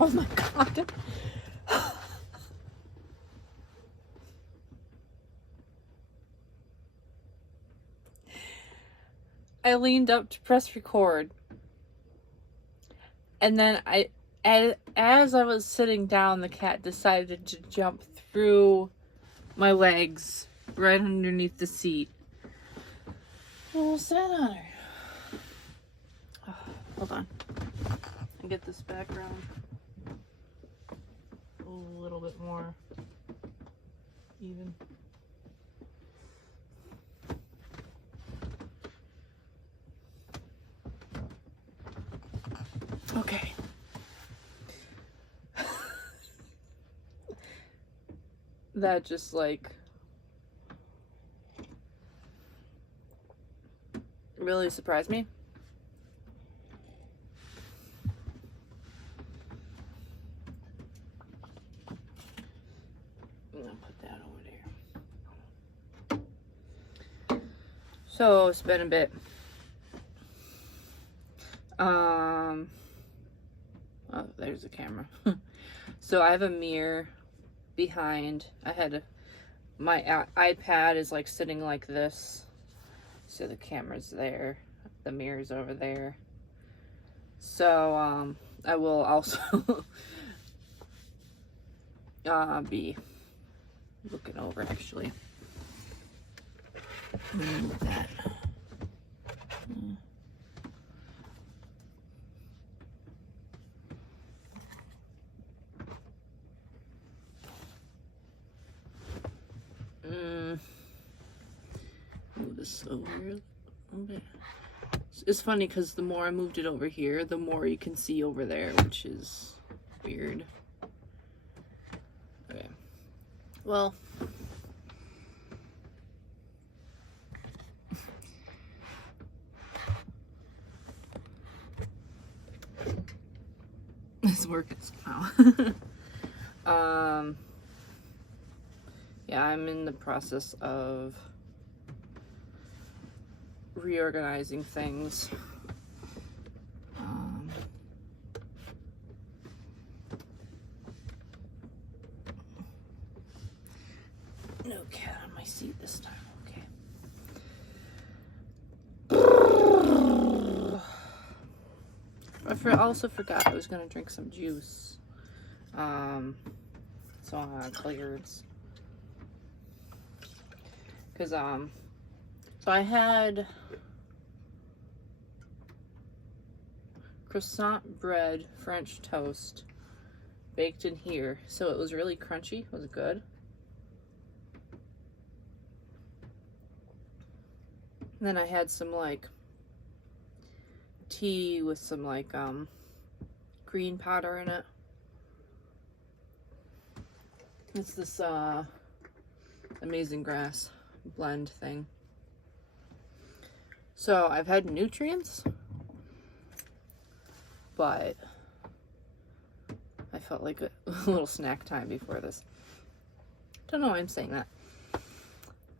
Oh my god. I leaned up to press record. And then as I was sitting down, the cat decided to jump through my legs right underneath the seat. Oh, sat on her. Oh, hold on. And get this background a little bit more even. Okay. That just like really surprised me. I'm gonna put that over there. So it's been a bit. Oh, there's the camera. So I have a mirror behind. My iPad is like sitting like this. So the camera's there. The mirror's over there. So I will also be looking over actually. Move that. Move this over a little bit. It's funny because the more I moved it over here, the more you can see over there, which is weird. Okay. Well. It's working somehow. Yeah, I'm in the process of reorganizing things. No cat on my seat this time. Okay. I also forgot I was gonna drink some juice. So I cleared. Cause so I had croissant bread, French toast, baked in here. So it was really crunchy. It was good. And then I had some like tea with some like green powder in it. It's this Amazing Grass blend thing. So I've had nutrients, but I felt like a little snack time before this. Don't know why I'm saying that.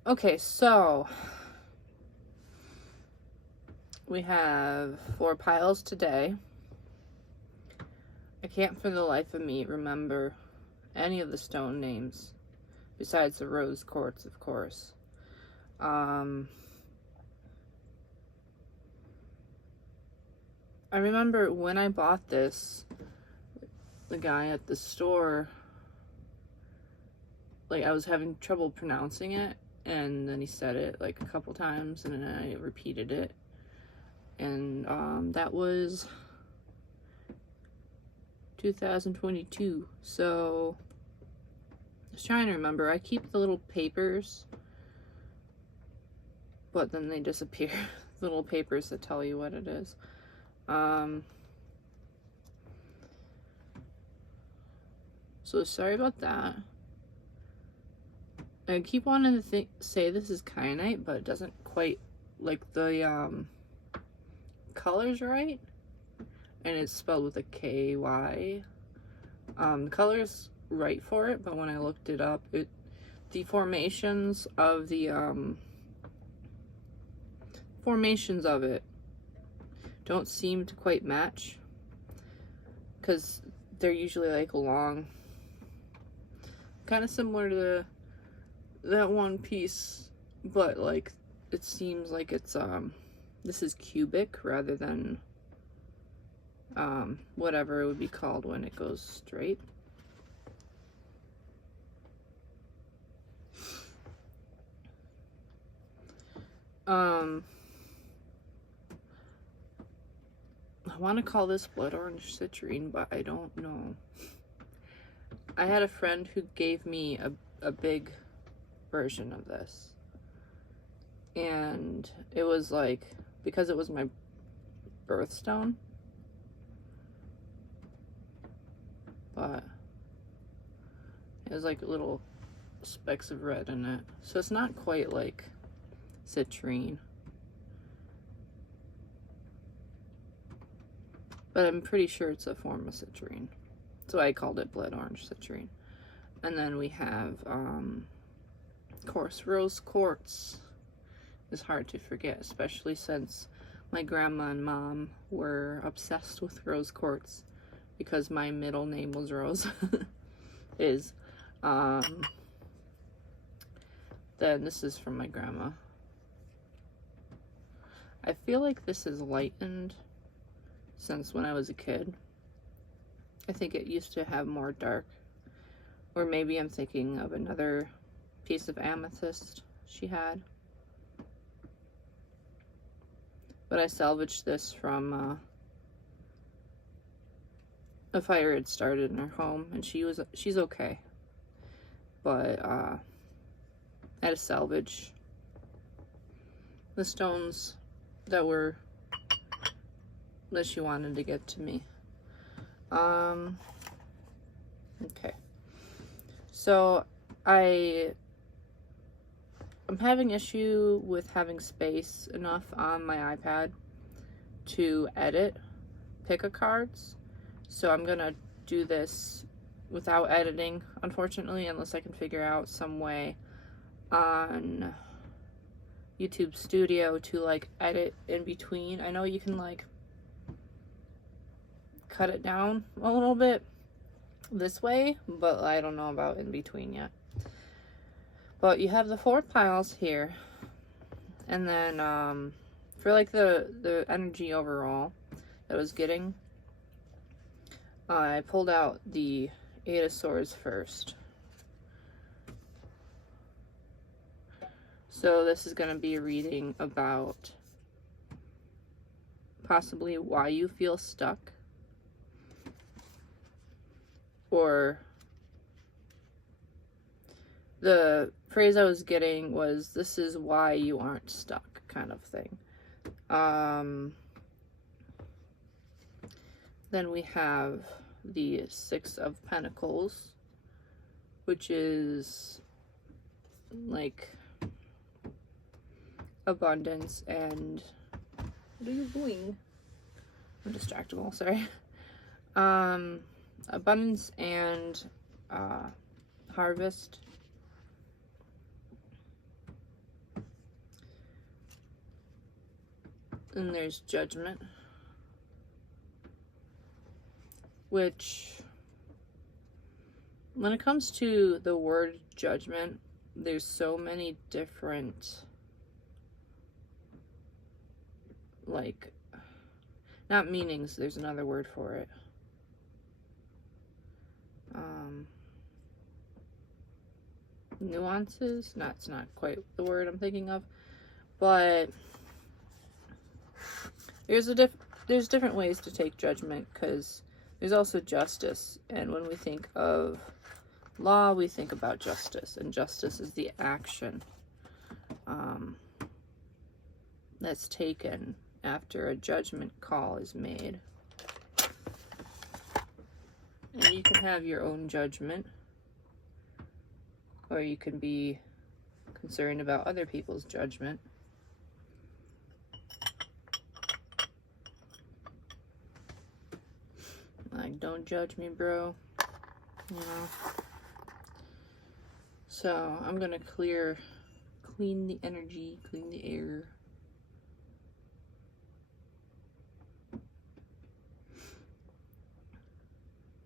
Okay, so we have 4 piles today. I can't for the life of me remember any of the stone names besides the rose quartz, of course. I remember when I bought this, the guy at the store, like I was having trouble pronouncing it, and then he said it like a couple times, and then I repeated it, and that was 2022. So I was trying to remember. I keep the little papers, but then they disappear. The little papers that tell you what it is. So sorry about that. I keep wanting to say this is kyanite, but it doesn't quite, like the color's right, and it's spelled with a K-Y. The color's right for it, but when I looked it up, the formations of it don't seem to quite match, because they're usually like long, kind of similar to that one piece, but like it seems like it's this is cubic rather than whatever it would be called when it goes straight. I want to call this blood orange citrine, but I don't know. I had a friend who gave me a big version of this, and it was like, because it was my birthstone, but it was like little specks of red in it, so it's not quite like citrine, but I'm pretty sure it's a form of citrine, so I called it blood orange citrine. And then we have of course rose quartz. Is hard to forget, especially since my grandma and mom were obsessed with rose quartz because my middle name was Rose. Then this is from my grandma. I feel like this is lightened since when I was a kid. I think it used to have more dark, or maybe I'm thinking of another piece of amethyst she had. But I salvaged this from a fire had started in her home, and she's okay. But I had to salvage the stones that she wanted to get to me. Okay. So I'm having issue with having space enough on my iPad to edit pick-a cards. So I'm gonna do this without editing, unfortunately, unless I can figure out some way on YouTube Studio to like edit in between. I know you can like cut it down a little bit this way, but I don't know about in between yet. But you have the 4 piles here, and then for like the energy overall that I was getting, I pulled out the 8 of Swords first. So this is going to be a reading about possibly why you feel stuck, or the phrase I was getting was, this is why you aren't stuck, kind of thing. Then we have the 6 of Pentacles, which is like abundance and, what are you doing? I'm distractible, sorry. Abundance and harvest. And there's Judgment, which, when it comes to the word judgment, there's so many different, like, not meanings, there's another word for it. Nuances? It's not quite the word I'm thinking of, but there's different ways to take judgment, because there's also justice, and when we think of law, we think about justice, and justice is the action that's taken after a judgment call is made. And you can have your own judgment, or you can be concerned about other people's judgment. Like, don't judge me, bro. You know? So, I'm gonna clean the energy, clean the air.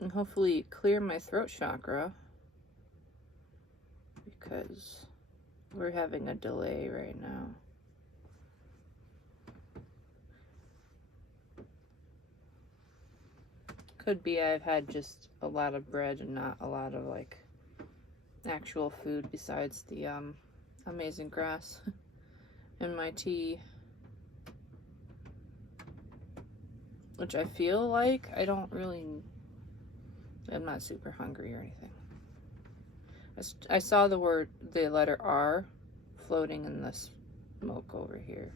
and hopefully clear my throat chakra, because we're having a delay right now. Could be I've had just a lot of bread and not a lot of like actual food besides the amazing grass in my tea, which I feel like I'm not super hungry or anything. I saw the letter R floating in the smoke over here.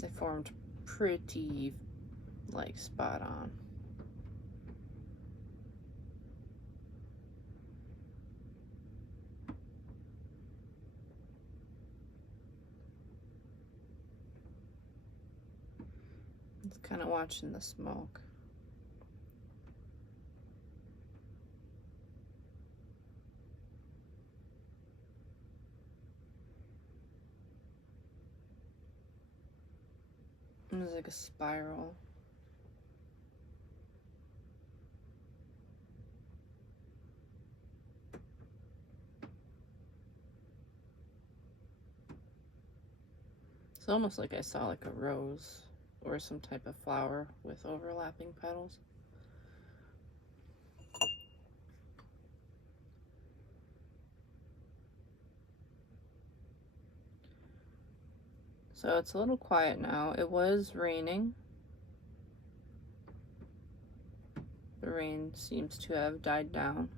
They formed pretty like spot on. Just kind of watching the smoke. It's like a spiral. It's almost like I saw like a rose or some type of flower with overlapping petals. So it's a little quiet now. It was raining. The rain seems to have died down.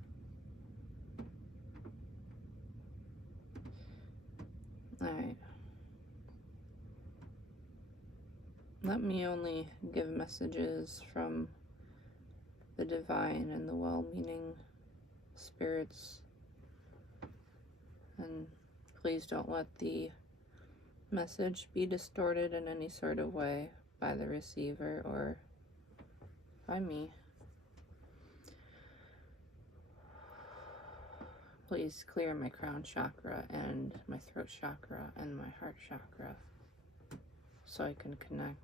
Alright. Let me only give messages from the divine and the well-meaning spirits. And please don't let the message be distorted in any sort of way by the receiver or by me. Please clear my crown chakra and my throat chakra and my heart chakra so I can connect.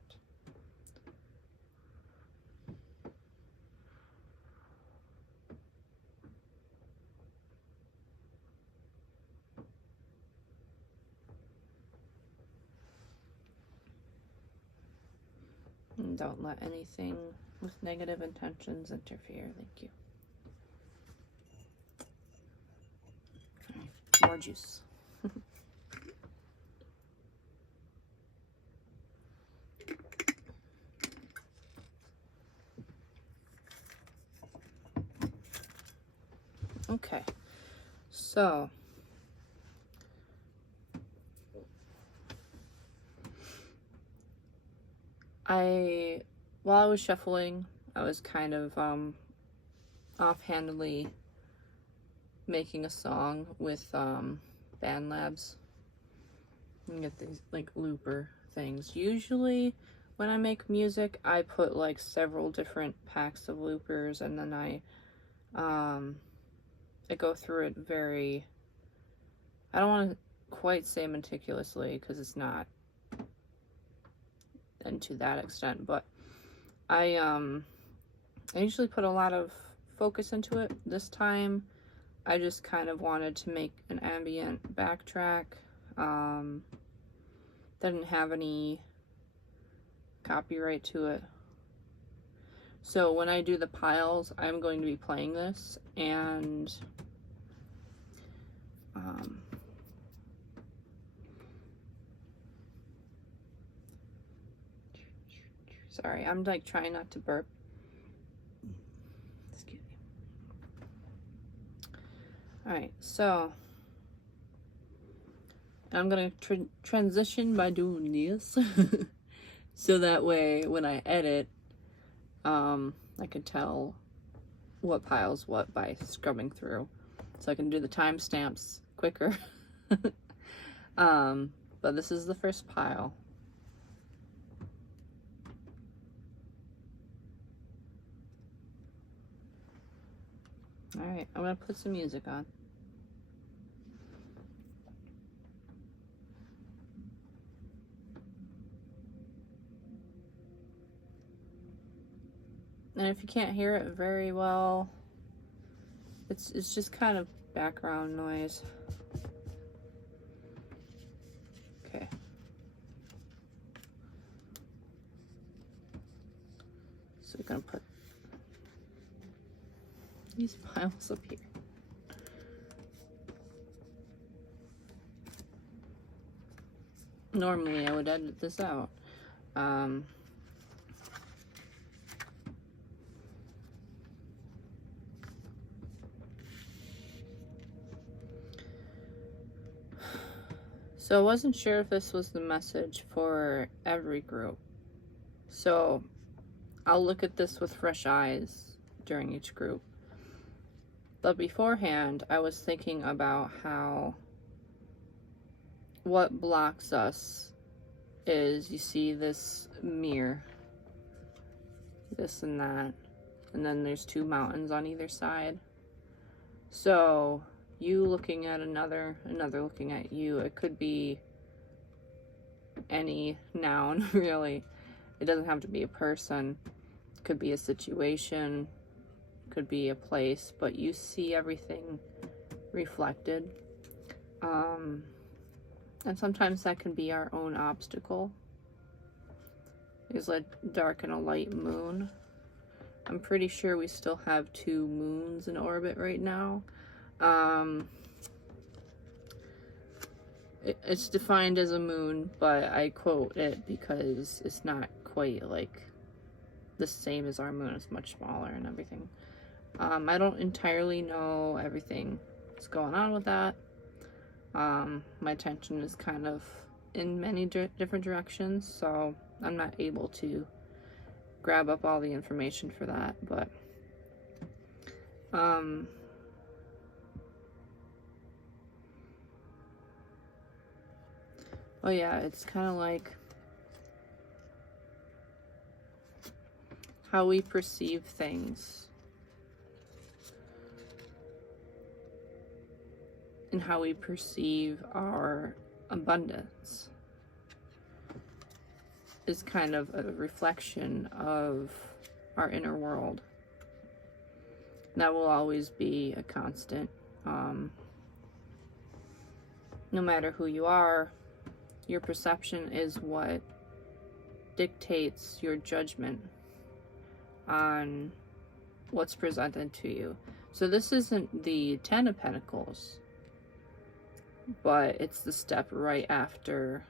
And don't let anything with negative intentions interfere. Thank you. More juice. Okay, so while I was shuffling, I was kind of offhandedly making a song with Band Labs. You can get these like looper things. Usually when I make music, I put like several different packs of loopers, and then I go through it very, I don't want to quite say meticulously because it's not and to that extent, but I usually put a lot of focus into it. This time I just kind of wanted to make an ambient backtrack. Didn't have any copyright to it, so when I do the piles, I'm going to be playing this, and sorry, I'm like trying not to burp. Excuse me. Alright, so I'm gonna transition by doing this so that way when I edit, I can tell what pile's what by scrubbing through, so I can do the timestamps quicker. But this is the first pile. Alright, I'm gonna put some music on. And if you can't hear it very well, it's just kind of background noise. Okay. So we're gonna put these piles up here. Normally I would edit this out. So I wasn't sure if this was the message for every group. So I'll look at this with fresh eyes during each group. But beforehand, I was thinking about how what blocks us is, you see this mirror, this and that, and then there's two mountains on either side. So you looking at another looking at you. It could be any noun, really. It doesn't have to be a person. It could be a situation, could be a place, but you see everything reflected. And sometimes that can be our own obstacle. There's a dark and a light moon. I'm pretty sure we still have 2 moons in orbit right now. It's defined as a moon, but I quote it because it's not quite like the same as our moon. It's much smaller and everything. I don't entirely know everything that's going on with that. My attention is kind of in many different directions, so I'm not able to grab up all the information for that, but oh yeah, it's kind of like how we perceive things and how we perceive our abundance is kind of a reflection of our inner world. That will always be a constant. No matter who you are, your perception is what dictates your judgment on what's presented to you. So this isn't the 10 of Pentacles, but it's the step right after,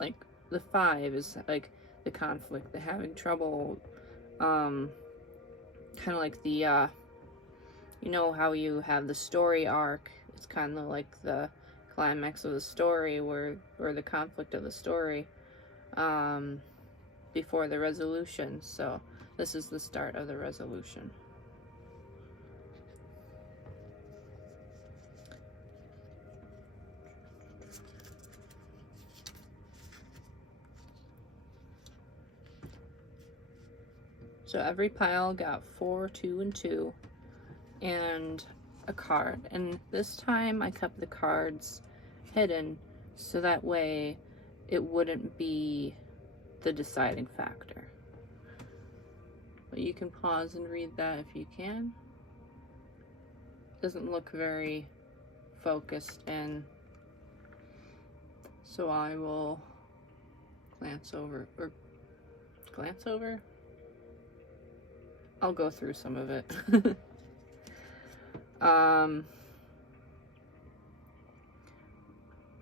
like the 5 is like the conflict, the having trouble, kind of like the, you know how you have the story arc. It's kind of like the climax of the story, or the conflict of the story, before the resolution. So this is the start of the resolution. So every pile got 4, 2, and 2, and a card. And this time I kept the cards hidden so that way it wouldn't be the deciding factor. But you can pause and read that if you can. Doesn't look very focused in, so I will glance over. I'll go through some of it.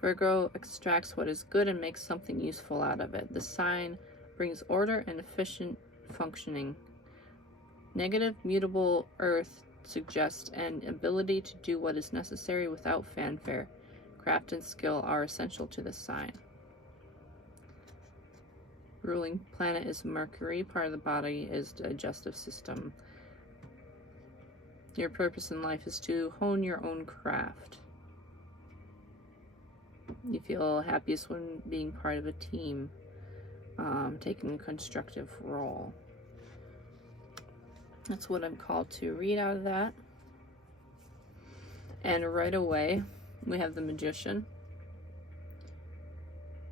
Virgo extracts what is good and makes something useful out of it. The sign brings order and efficient functioning. Negative, mutable earth suggests an ability to do what is necessary without fanfare. Craft and skill are essential to this sign. Ruling planet is Mercury. Part of the body is digestive system. Your purpose in life is to hone your own craft. You feel happiest when being part of a team, taking a constructive role. That's what I'm called to read out of that. And right away, we have the Magician,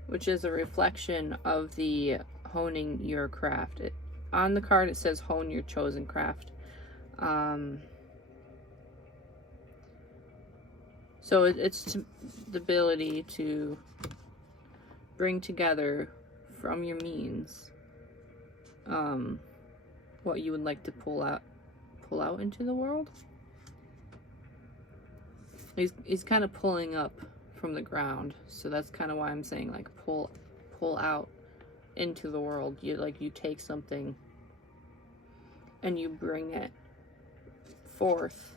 which is a reflection of the honing your craft. On the card it says hone your chosen craft. So it's the ability to bring together from your means what you would like to pull out into the world. He's kind of pulling up from the ground, so that's kind of why I'm saying like pull out into the world. You take something and you bring it forth.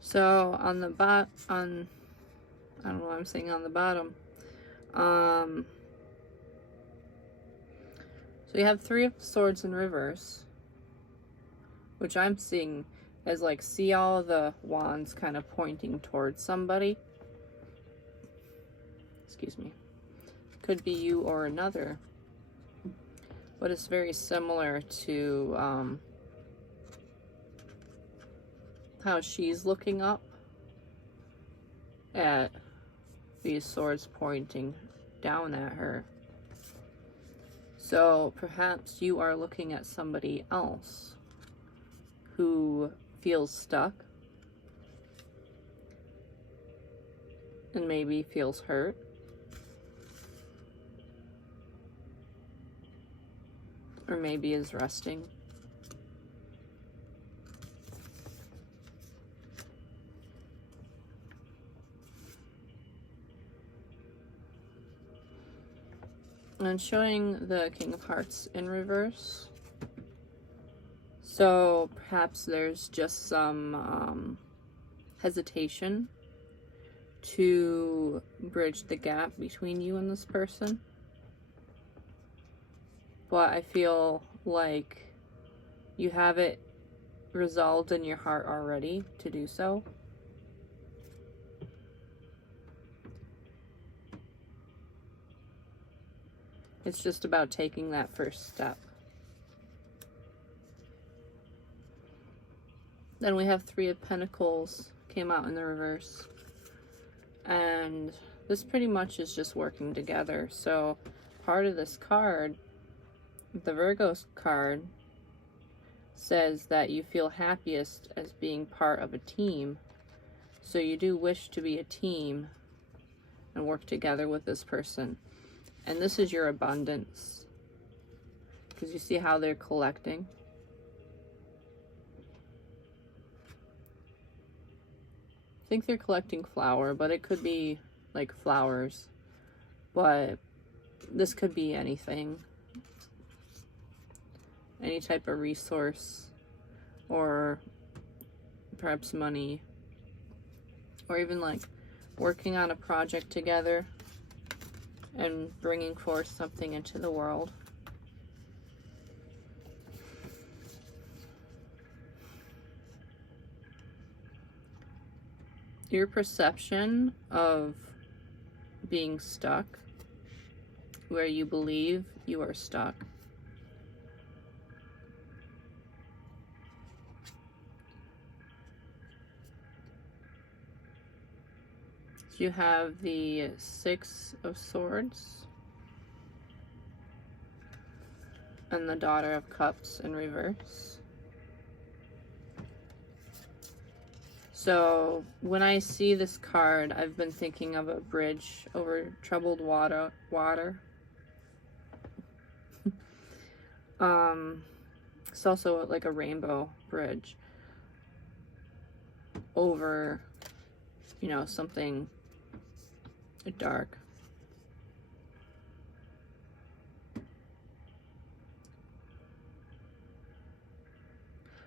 So on the I don't know why I'm saying on the bottom. So you have 3 of Swords in reverse, which I'm seeing as like, see all the wands kind of pointing towards somebody. Excuse me. Could be you or another. But it's very similar to how she's looking up at these swords pointing down at her. So perhaps you are looking at somebody else who feels stuck and maybe feels hurt. Or maybe is resting. And showing the King of Hearts in reverse. So perhaps there's just some hesitation to bridge the gap between you and this person. But I feel like you have it resolved in your heart already to do so. It's just about taking that first step. Then we have 3 of Pentacles came out in the reverse. And this pretty much is just working together. So part of this card, the Virgo card, says that you feel happiest as being part of a team. So you do wish to be a team and work together with this person. And this is your abundance. Because you see how they're collecting. I think they're collecting flour, but it could be like flowers. But this could be anything. Any type of resource, or perhaps money, or even like working on a project together and bringing forth something into the world. Your perception of being stuck, where you believe you are stuck, you have the 6 of Swords and the Daughter of Cups in reverse. So when I see this card, I've been thinking of a bridge over troubled water. It's also like a rainbow bridge over, you know, something dark.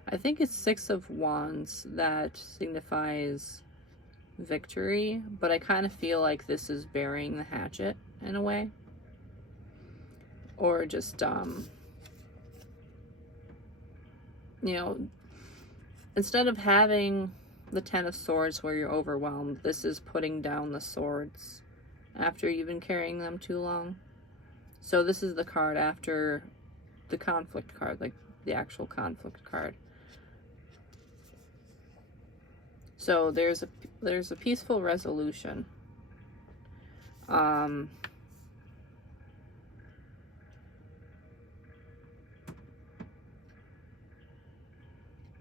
I think it's 6 of Wands that signifies victory, but I kind of feel like this is burying the hatchet in a way. Or just, you know, instead of having the 10 of Swords where you're overwhelmed, this is putting down the swords after you've been carrying them too long. So this is the card after the conflict card, like the actual conflict card. So there's a peaceful resolution And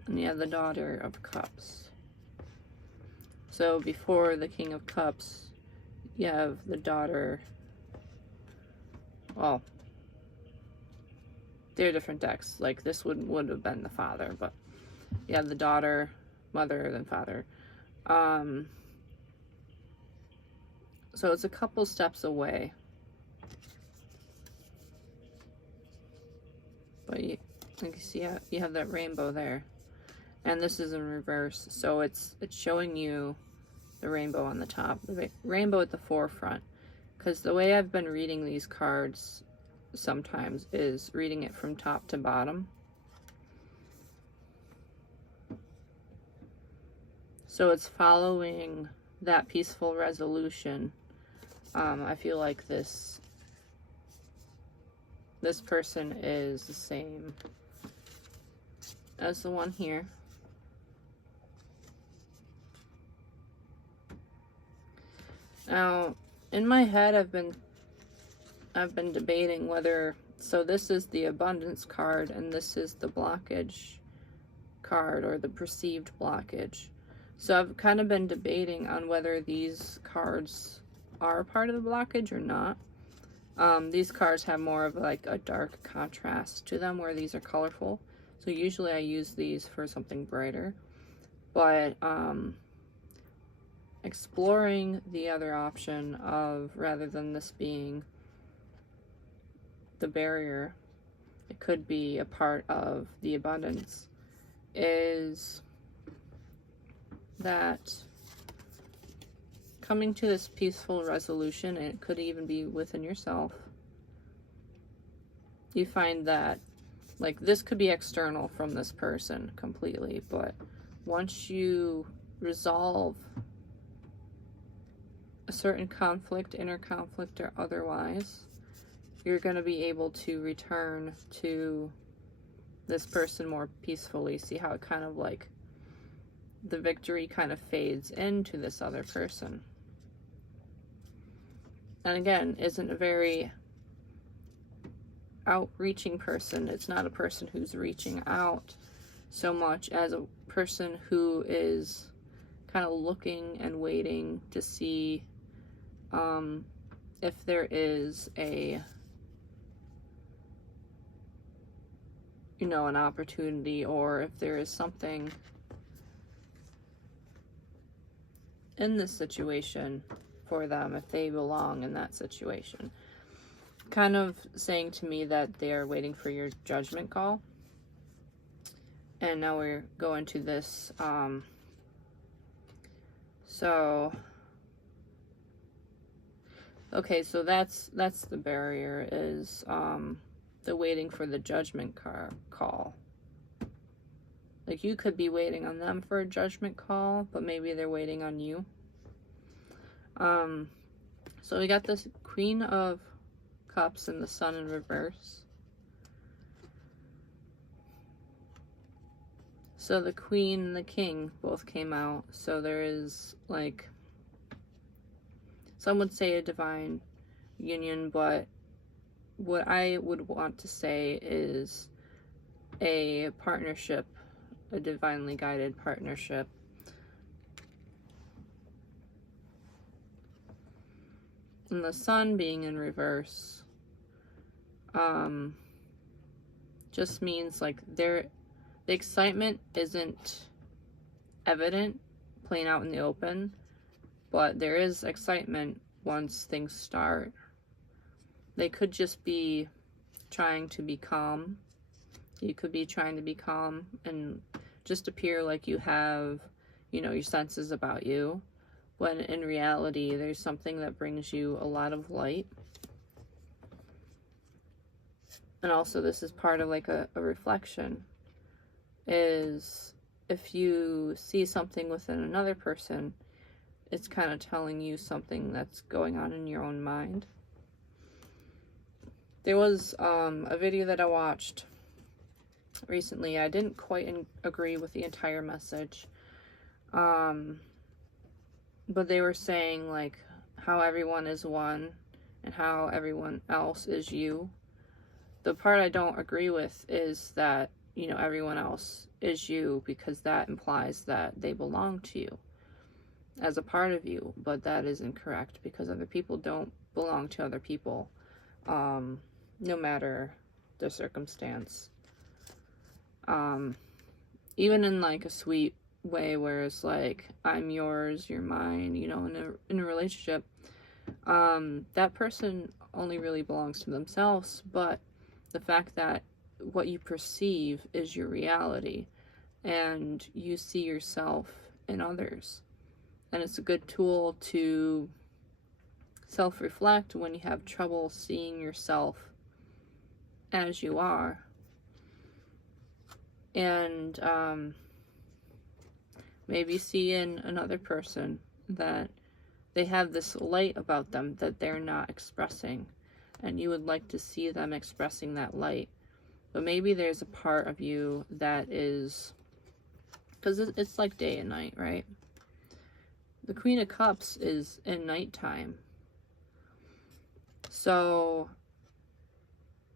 you have the Daughter of Cups. So before the King of Cups, you have the daughter. Well, they're different decks. Like this would have been the father, but you have the daughter, mother, then father. So it's a couple steps away. But like you see, you have that rainbow there. And this is in reverse. So it's showing you the rainbow on the top, the rainbow at the forefront. Because the way I've been reading these cards sometimes is reading it from top to bottom. So it's following that peaceful resolution. I feel like this person is the same as the one here. Now, in my head, I've been debating whether, so this is the abundance card and this is the blockage card, or the perceived blockage. So I've kind of been debating on whether these cards are part of the blockage or not. These cards have more of like a dark contrast to them, where these are colorful. So usually I use these for something brighter. But exploring the other option of, rather than this being the barrier, it could be a part of the abundance, is that coming to this peaceful resolution, and it could even be within yourself, you find that, like, this could be external from this person completely, but once you resolve a certain conflict, inner conflict or otherwise, you're going to be able to return to this person more peacefully. See how it kind of like, the victory kind of fades into this other person. And again, isn't a very outreaching person. It's not a person who's reaching out so much as a person who is kind of looking and waiting to see if there is a, you know, an opportunity, or if there is something in this situation for them, if they belong in that situation. Kind of saying to me that they are waiting for your judgment call. And now we're going to this, okay, so that's the barrier, is the waiting for the judgment call. Like, you could be waiting on them for a judgment call, but maybe they're waiting on you. So we got this Queen of Cups and the Sun in reverse. So the Queen and the King both came out. So there is, like, some would say a divine union, but what I would want to say is a partnership, a divinely guided partnership. And the Sun being in reverse just means, like, the excitement isn't evident, playing out in the open, but there is excitement once things start. They could just be trying to be calm. You could be trying to be calm and just appear like you have, you know, your senses about you, when in reality there's something that brings you a lot of light. And also, this is part of like a reflection, is if you see something within another person, it's kind of telling you something that's going on in your own mind. There was a video that I watched recently. I didn't quite agree with the entire message, but they were saying, like, how everyone is one and how everyone else is you. The part I don't agree with is that, you know, everyone else is you, because that implies that they belong to you as a part of you, but that is incorrect, because other people don't belong to other people, no matter the circumstance. Even in like a sweet way where it's like, I'm yours, you're mine, you know, in a relationship, that person only really belongs to themselves, but the fact that what you perceive is your reality, and you see yourself in others. And it's a good tool to self-reflect when you have trouble seeing yourself as you are. And maybe see in another person that they have this light about them that they're not expressing, and you would like to see them expressing that light. But maybe there's a part of you that is, because it's like day and night, right? The Queen of Cups is in nighttime. So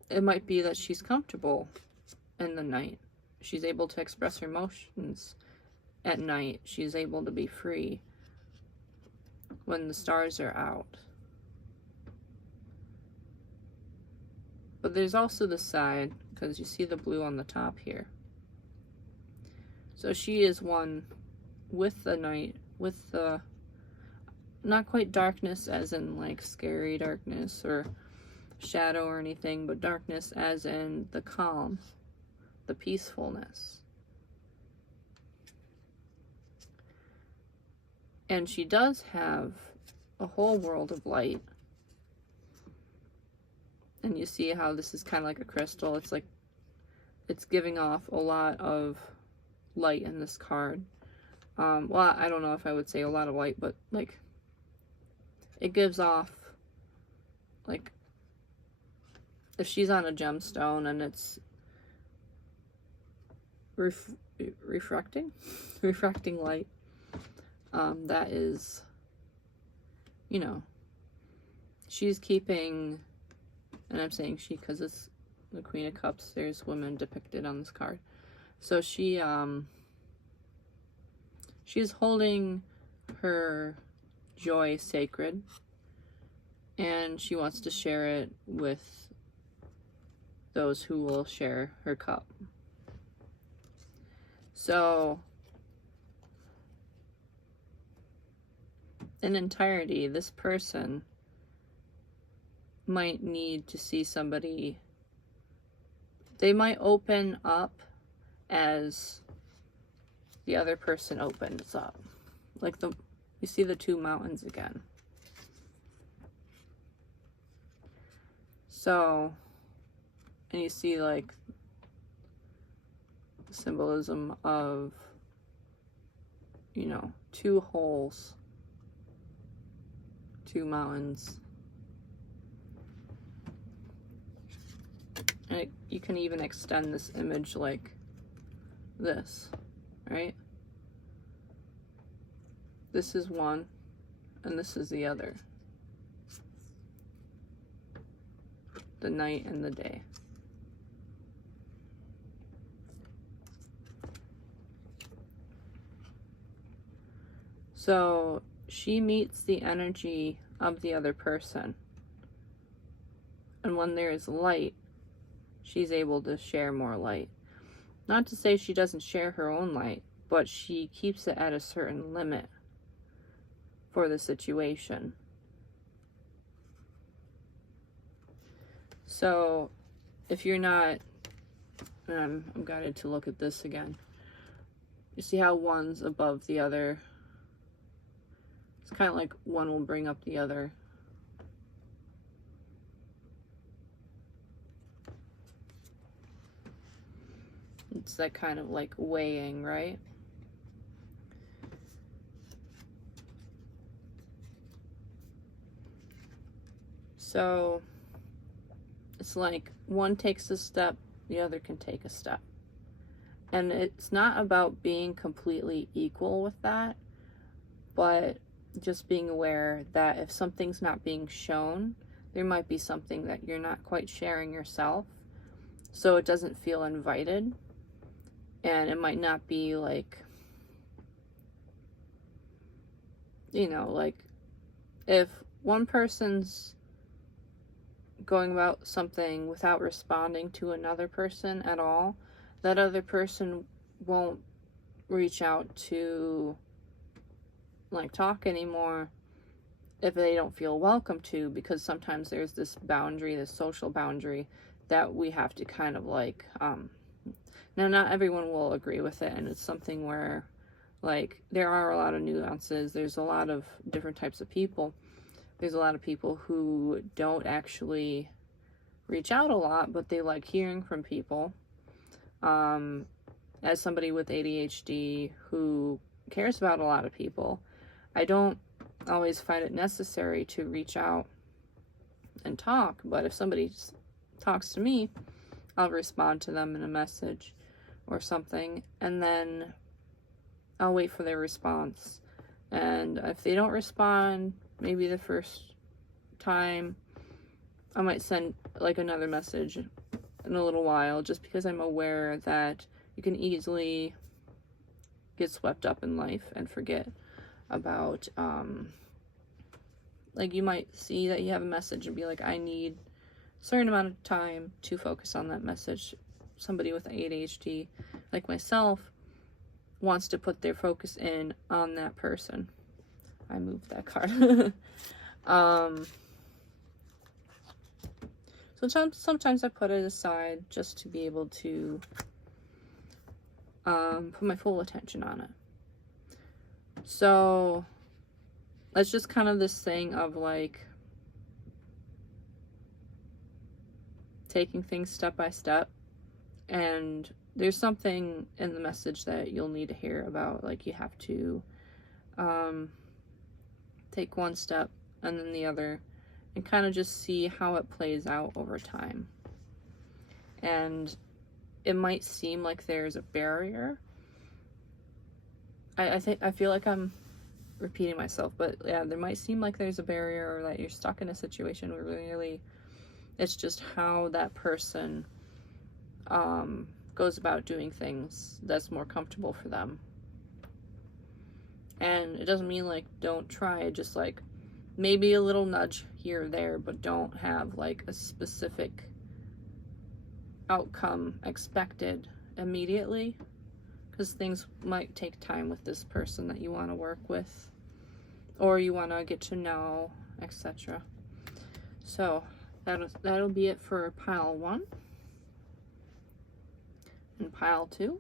it might be that she's comfortable in the night. She's able to express her emotions at night. She's able to be free when the stars are out. But there's also the side, because you see the blue on the top here. So she is one with the night, with the, not quite darkness as in like scary darkness or shadow or anything, but darkness as in the calm, the peacefulness. And she does have a whole world of light. And you see how this is kind of like a crystal. It's like, it's giving off a lot of light in this card. Well, I don't know if I would say a lot of light, but like, it gives off, like, if she's on a gemstone and it's refracting light, that is, you know, she's keeping, and I'm saying she because it's the Queen of Cups, there's women depicted on this card. So she's holding her joy sacred, and she wants to share it with those who will share her cup. So in entirety, this person might need to see somebody. They might open up as the other person opens up. Like you see the two mountains again. So, and you see like the symbolism of, you know, two holes, two mountains. And you can even extend this image like this, right? This is one, and this is the other. The night and the day. So she meets the energy of the other person. And when there's light, she's able to share more light. Not to say she doesn't share her own light, but she keeps it at a certain limit for the situation. So if you're not, I'm guided to look at this again. You see how one's above the other? It's kind of like one will bring up the other. It's that kind of like weighing, right? So it's like one takes a step, the other can take a step. And it's not about being completely equal with that, but just being aware that if something's not being shown, there might be something that you're not quite sharing yourself, so it doesn't feel invited. And it might not be like, you know, like if one person's going about something without responding to another person at all, that other person won't reach out to like talk anymore if they don't feel welcome to, because sometimes there's this boundary, this social boundary that we have to kind of like now not everyone will agree with it, and it's something where like there are a lot of nuances. There's a lot of different types of people. There's a lot of people who don't actually reach out a lot, but they like hearing from people. As somebody with ADHD who cares about a lot of people, I don't always find it necessary to reach out and talk, but if somebody talks to me, I'll respond to them in a message or something, and then I'll wait for their response. And if they don't respond, maybe the first time, I might send like another message in a little while, just because I'm aware that you can easily get swept up in life and forget about like you might see that you have a message and be like, I need a certain amount of time to focus on that message. Somebody with ADHD like myself wants to put their focus in on that person. I moved that card. Sometimes I put it aside just to be able to put my full attention on it. So it's just kind of this thing of like taking things step by step, and there's something in the message that you'll need to hear about. Like you have to take one step and then the other, and kind of just see how it plays out over time. And it might seem like there's a barrier. I feel like I'm repeating myself, but yeah, there might seem like there's a barrier, or that you're stuck in a situation where really it's just how that person goes about doing things that's more comfortable for them. And it doesn't mean like don't try, just like maybe a little nudge here or there, but don't have like a specific outcome expected immediately, because things might take time with this person that you want to work with or you want to get to know, etc. So that'll be it for pile 1 and pile 2.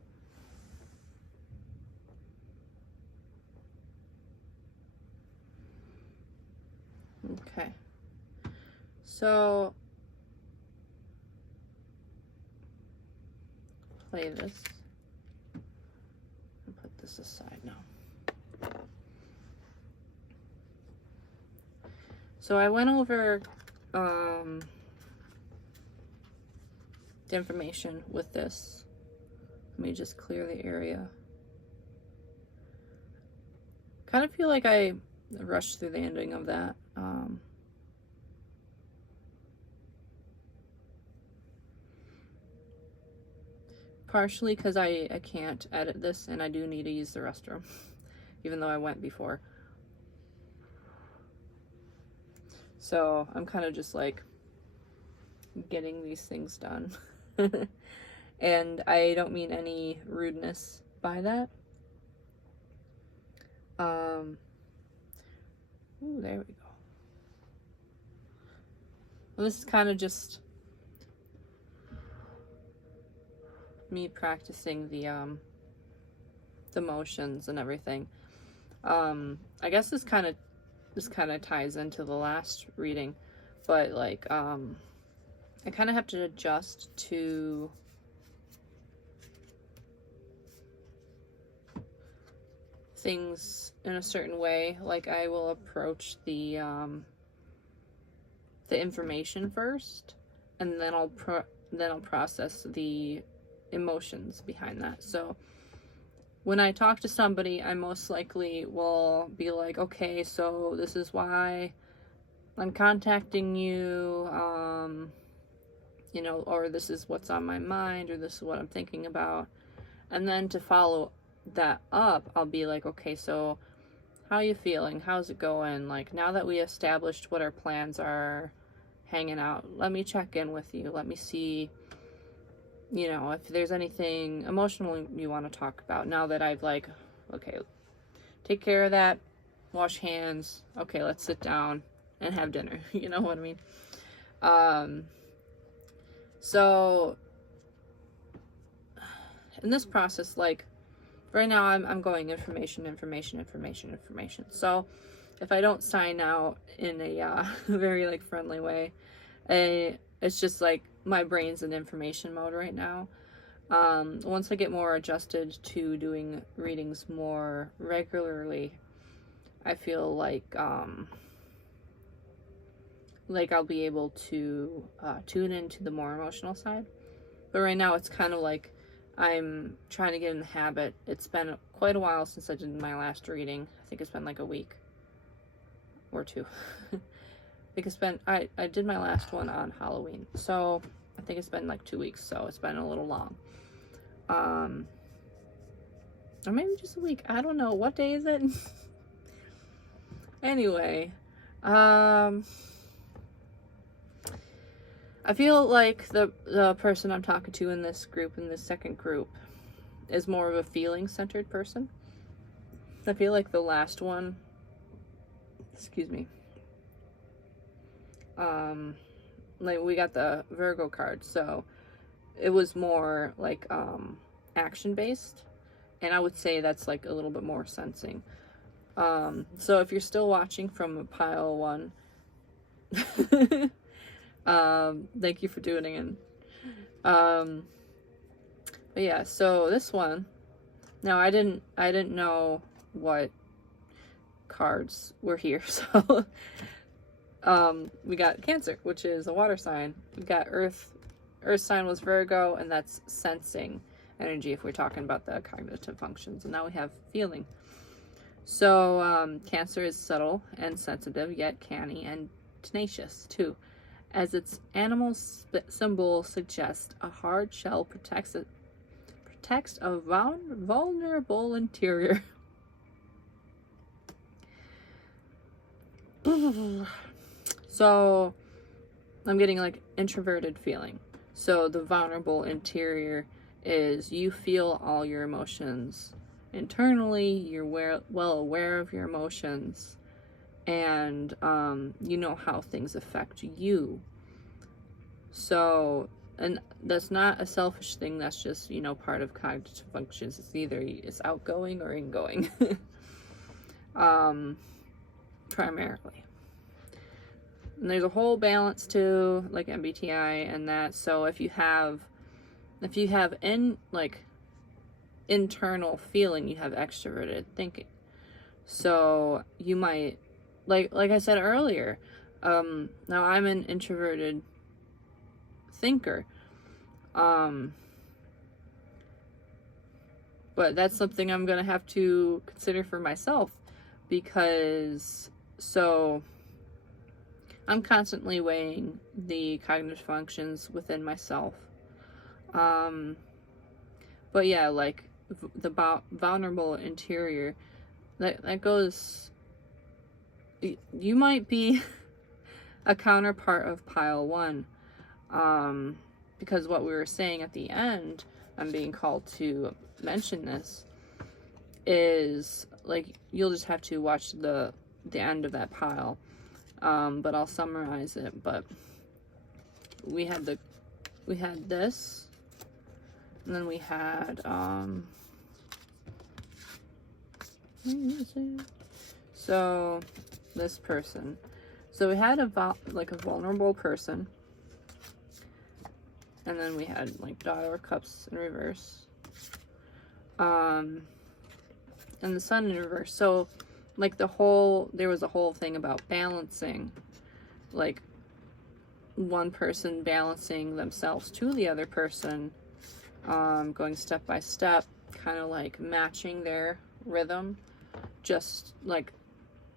Okay, so play this and put this aside now. So I went over the information with this. Let me just clear the area. Kind of feel like I rushed through the ending of that. Partially because I can't edit this and I do need to use the restroom, even though I went before. So I'm kind of just like getting these things done. And I don't mean any rudeness by that. Ooh, there we go. Well, this is kind of just me practicing the motions and everything. I guess this kind of ties into the last reading, but like I kind of have to adjust to things in a certain way. Like I will approach the information first, and then I'll process the emotions behind that. So when I talk to somebody, I most likely will be like, okay, so this is why I'm contacting you, you know, or this is what's on my mind, or this is what I'm thinking about. And then to follow that up, I'll be like, okay, so how are you feeling? How's it going? Like, now that we established what our plans are, hanging out, let me check in with you. Let me see, you know, if there's anything emotional you want to talk about. Now that I've like, okay, take care of that, wash hands. Okay, let's sit down and have dinner. You know what I mean? So in this process, like right now I'm going information. So if I don't sign out in a very like friendly way, it's just like my brain's in information mode right now. Once I get more adjusted to doing readings more regularly, I feel like I'll be able to tune into the more emotional side. But right now it's kind of like I'm trying to get in the habit. It's been quite a while since I did my last reading. I think it's been like a week or two. I think I did my last one on Halloween, so I think it's been like 2 weeks, so it's been a little long. Or maybe just a week. I don't know. What day is it? Anyway, I feel like the person I'm talking to in this group, in this second group, is more of a feeling-centered person. I feel like the last one, excuse me, like we got the Virgo card, so it was more like action-based, and I would say that's like a little bit more sensing. So if you're still watching from pile 1, thank you for tuning in. But yeah, so this one, now I didn't know what cards were here, so we got Cancer, which is a water sign. We got Earth sign was Virgo, and that's sensing energy if we're talking about the cognitive functions. And now we have feeling. So Cancer is subtle and sensitive, yet canny and tenacious too, as its animal symbol suggests. A hard shell protects a vulnerable interior. So I'm getting like introverted feeling. So the vulnerable interior is you feel all your emotions internally, you're well aware of your emotions, and you know how things affect you. So, and that's not a selfish thing, that's just, you know, part of cognitive functions. It's either it's outgoing or ingoing. Primarily. And there's a whole balance too, like MBTI and that. So if you have internal feeling, you have extroverted thinking. So you might, like I said earlier, now I'm an introverted thinker, but that's something I'm gonna have to consider for myself, because so I'm constantly weighing the cognitive functions within myself. But yeah, like the vulnerable interior, that goes, you might be a counterpart of pile 1, because what we were saying at the end, I'm being called to mention this, is like you'll just have to watch the end of that pile. But I'll summarize it. But we had this, and then we had so this person. So we had a vulnerable person, and then we had like Daughter of Cups in reverse, and the Sun in reverse. So like there was a whole thing about balancing, like one person balancing themselves to the other person, going step by step, kind of like matching their rhythm. Just like,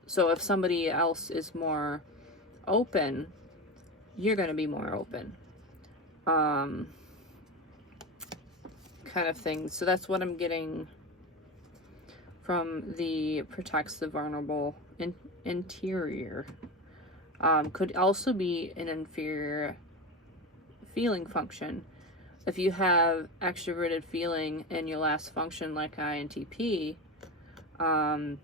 so if somebody else is more open, you're going to be more open. Kind of thing. So that's what I'm getting from the protects the vulnerable interior. Could also be an inferior feeling function. If you have extroverted feeling in your last function like INTP, then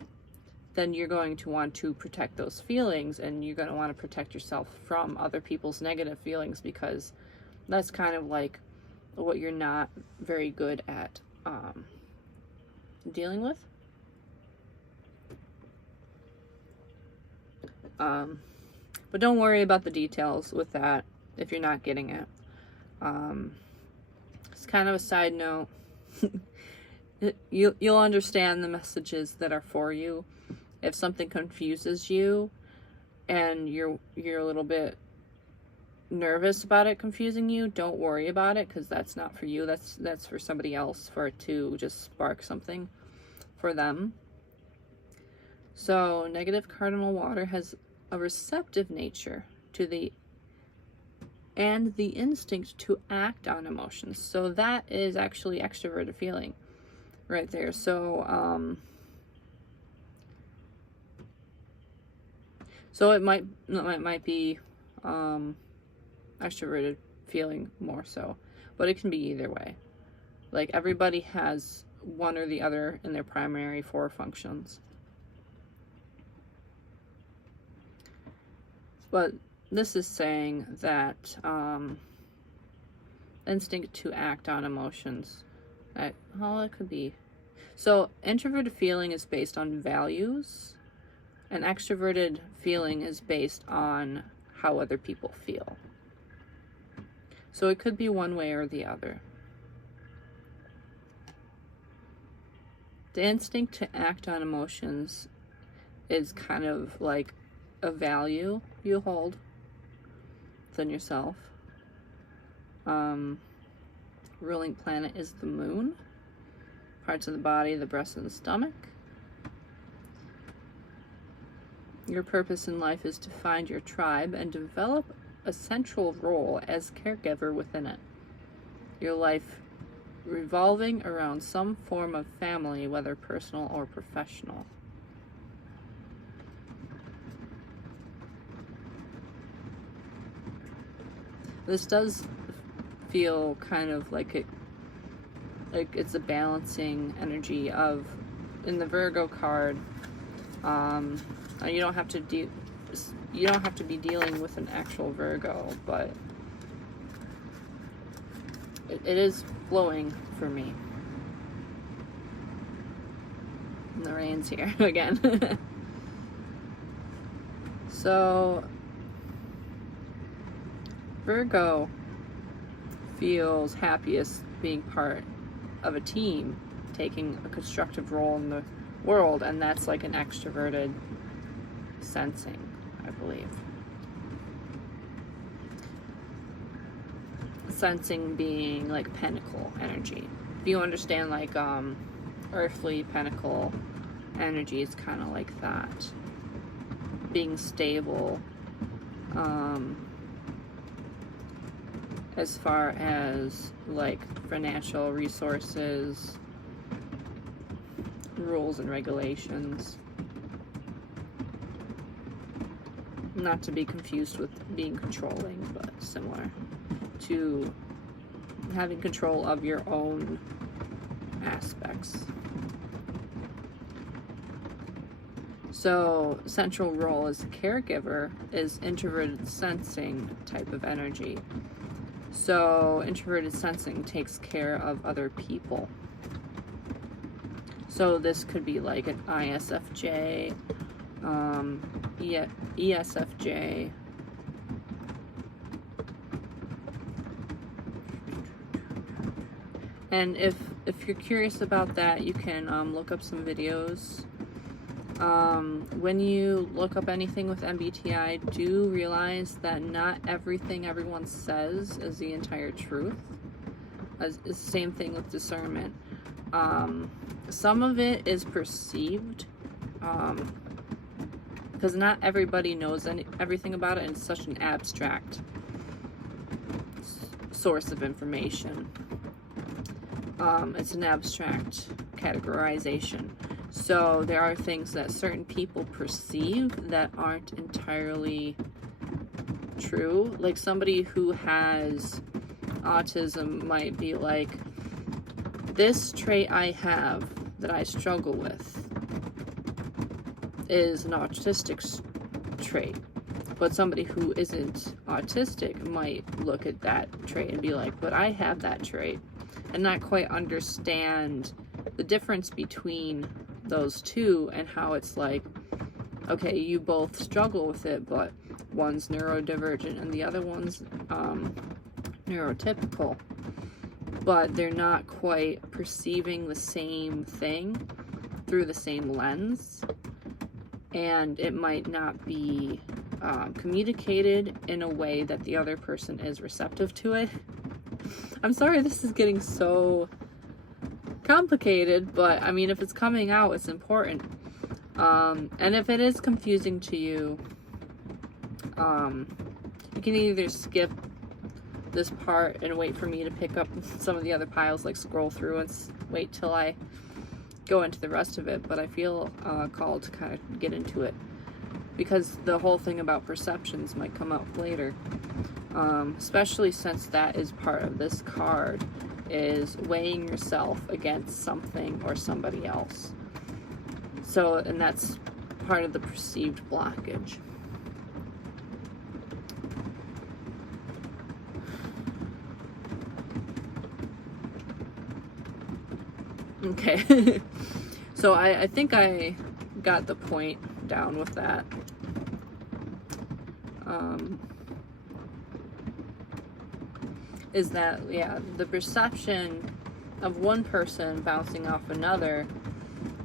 you're going to want to protect those feelings, and you're going to want to protect yourself from other people's negative feelings, because that's kind of like what you're not very good at dealing with. But don't worry about the details with that if you're not getting it. It's kind of a side note. You'll understand the messages that are for you. If something confuses you and you're a little bit nervous about it confusing you, don't worry about it, because that's not for you. That's for somebody else, for it to just spark something for them. So negative cardinal water has a receptive nature to the instinct to act on emotions. So that is actually extroverted feeling right there. So so it might be extroverted feeling more so, but it can be either way. Like, everybody has one or the other in their primary 4 functions. But this is saying that instinct to act on emotions. It could be. So introverted feeling is based on values, and extroverted feeling is based on how other people feel. So it could be one way or the other. The instinct to act on emotions is kind of like a value you hold within yourself. Ruling planet is the moon. Parts of the body, the breast and the stomach. Your purpose in life is to find your tribe and develop a central role as caregiver within it. Your life revolving around some form of family, whether personal or professional. This does feel kind of like it's a balancing energy of, in the Virgo card, you don't have to be dealing with an actual Virgo, but it is flowing for me. And the rain's here again. So Virgo feels happiest being part of a team, taking a constructive role in the world, and that's like an extroverted sensing, I believe. Sensing being like pentacle energy. If you understand, like earthly pentacle energy is kind of like that. Being stable, as far as like financial resources, rules and regulations. Not to be confused with being controlling, but similar to having control of your own aspects. So central role as a caregiver is introverted sensing type of energy. So introverted sensing takes care of other people. So this could be like an ISFJ, ESFJ, and if you're curious about that, you can look up some videos. When you look up anything with MBTI, do realize that not everything everyone says is the entire truth. It's the same thing with discernment. Some of it is perceived, because not everybody knows everything about it, and it's such an abstract source of information. It's an abstract categorization. So there are things that certain people perceive that aren't entirely true. Like somebody who has autism might be like, this trait I have that I struggle with is an autistic trait. But somebody who isn't autistic might look at that trait and be like, but I have that trait, and not quite understand the difference between those two, and how it's like, okay, you both struggle with it, but one's neurodivergent and the other one's neurotypical, but they're not quite perceiving the same thing through the same lens, and it might not be communicated in a way that the other person is receptive to it. I'm sorry this is getting so complicated, but I mean, if it's coming out, it's important. And if it is confusing to you, you can either skip this part and wait for me to pick up some of the other piles, like scroll through and wait till I go into the rest of it, but I feel called to kind of get into it, because the whole thing about perceptions might come up later, especially since that is part of this card, is weighing yourself against something or somebody else. So, and that's part of the perceived blockage. Okay. So I think I got the point down with that. Is that, yeah, the perception of one person bouncing off another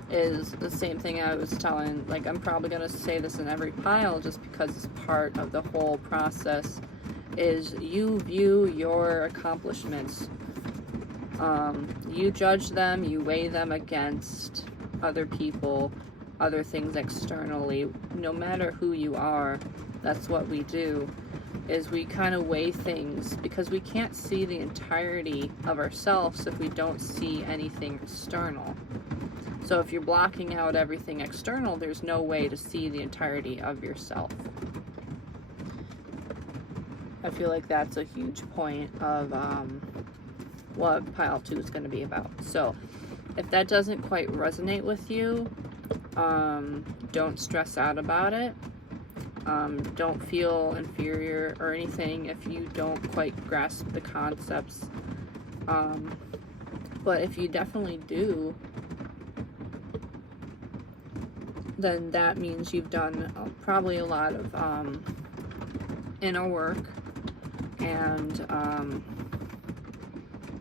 is the same thing I was telling, like, I'm probably going to say this in every pile just because it's part of the whole process, is you view your accomplishments. You judge them, you weigh them against other people, other things externally. No matter who you are, that's what we do, is we kind of weigh things, because we can't see the entirety of ourselves if we don't see anything external. So if you're blocking out everything external, there's no way to see the entirety of yourself. I feel like that's a huge point of what pile 2 is going to be about. So if that doesn't quite resonate with you, don't stress out about it. Don't feel inferior or anything if you don't quite grasp the concepts. But if you definitely do, then that means you've done probably a lot of inner work, and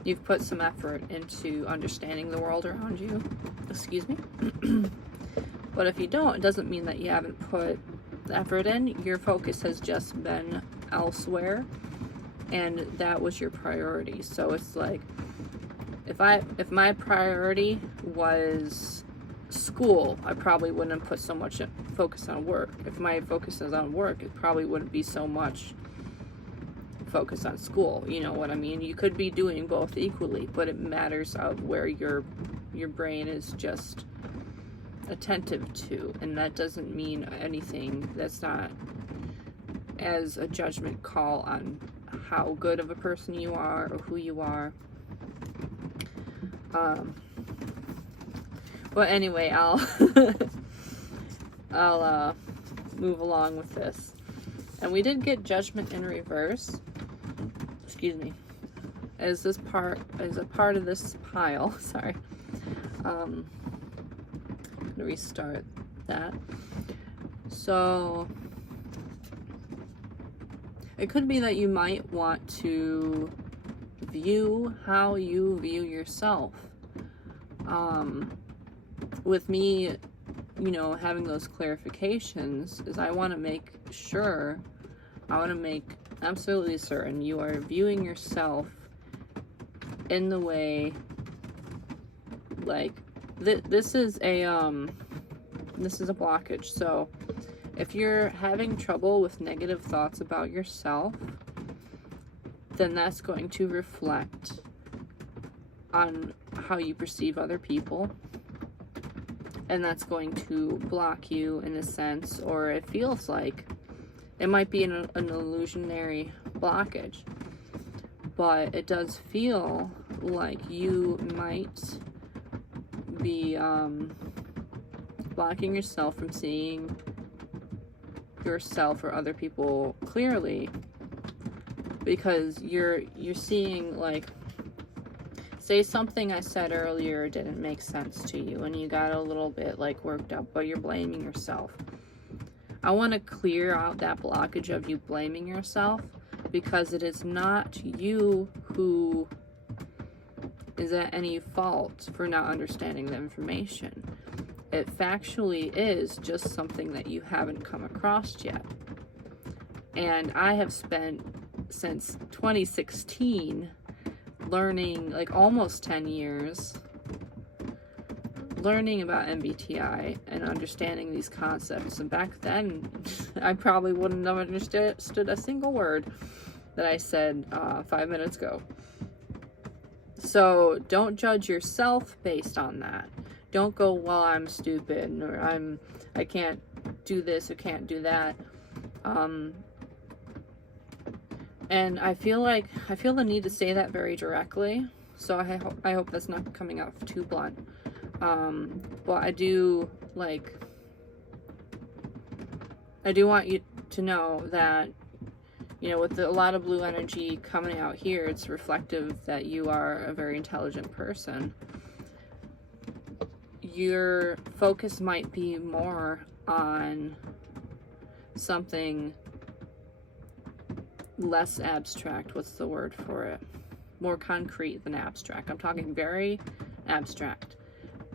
you've put some effort into understanding the world around you. Excuse me. But if you don't, it doesn't mean that you haven't put the effort in. Your focus has just been elsewhere, and that was your priority. So it's like, if my priority was school, I probably wouldn't have put so much focus on work. If my focus is on work, it probably wouldn't be so much focus on school. You know what I mean? You could be doing both equally, but it matters of where your brain is just attentive to, and that doesn't mean anything. That's not as a judgment call on how good of a person you are or who you are. But anyway, I'll move along with this. And we did get Judgment in reverse. Excuse me. As a part of this pile. Sorry. I'm gonna restart that. So it could be that you might want to view how you view yourself. With me, you know, having those clarifications, is I want to make absolutely certain you are viewing yourself in the way, like this is a blockage. So if you're having trouble with negative thoughts about yourself, then that's going to reflect on how you perceive other people, and that's going to block you in a sense, or it feels like it might be an illusionary blockage, but it does feel like you might be blocking yourself from seeing yourself or other people clearly, because you're seeing, like, say something I said earlier didn't make sense to you and you got a little bit like worked up, but you're blaming yourself. I want to clear out that blockage of you blaming yourself, because it is not you who is at any fault for not understanding the information. It factually is just something that you haven't come across yet. And I have spent since 2016 learning, like almost 10 years, learning about MBTI and understanding these concepts. And back then, I probably wouldn't have understood a single word that I said 5 minutes ago. So don't judge yourself based on that. Don't go, well, I'm stupid, or I can't do this or can't do that. And I feel the need to say that very directly. So I hope that's not coming out too blunt. But I do want you to know that, you know, with a lot of blue energy coming out here, it's reflective that you are a very intelligent person. Your focus might be more on something less abstract. What's the word for it? More concrete than abstract. I'm talking very abstract.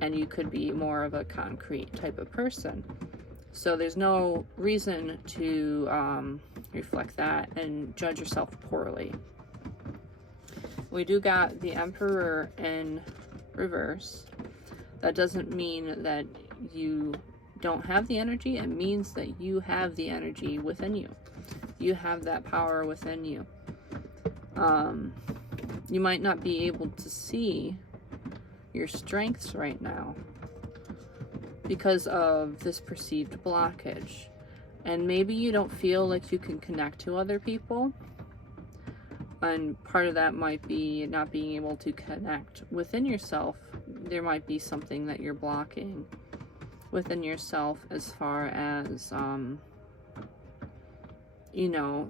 And you could be more of a concrete type of person. So there's no reason to reflect that and judge yourself poorly. We do got the Emperor in reverse. That doesn't mean that you don't have the energy. It means that you have the energy within you. You have that power within you. You might not be able to see your strengths right now because of this perceived blockage. And maybe you don't feel like you can connect to other people. And part of that might be not being able to connect within yourself. There might be something that you're blocking within yourself as far as, you know,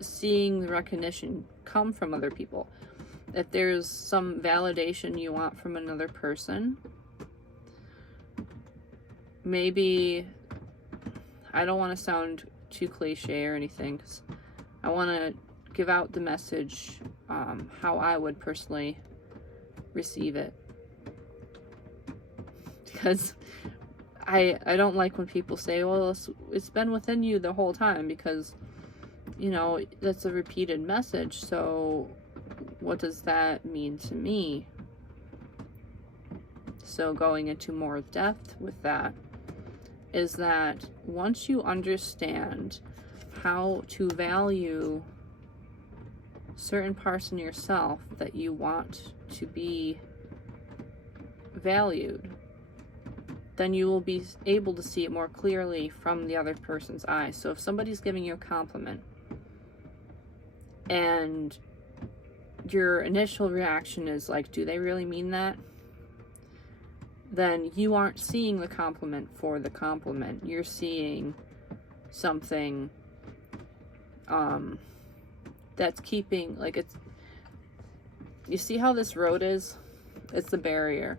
seeing the recognition come from other people. If there's some validation you want from another person, maybe, I don't want to sound too cliche or anything, because I want to give out the message how I would personally receive it. Because I don't like when people say, well, it's been within you the whole time, because, you know, that's a repeated message. So what does that mean to me? So going into more depth with that is that once you understand how to value certain parts in yourself that you want to be valued, then you will be able to see it more clearly from the other person's eyes. So if somebody's giving you a compliment and your initial reaction is like, do they really mean that? Then you aren't seeing the compliment for the compliment. You're seeing something that's keeping, like, it's, you see how this road is? It's the barrier.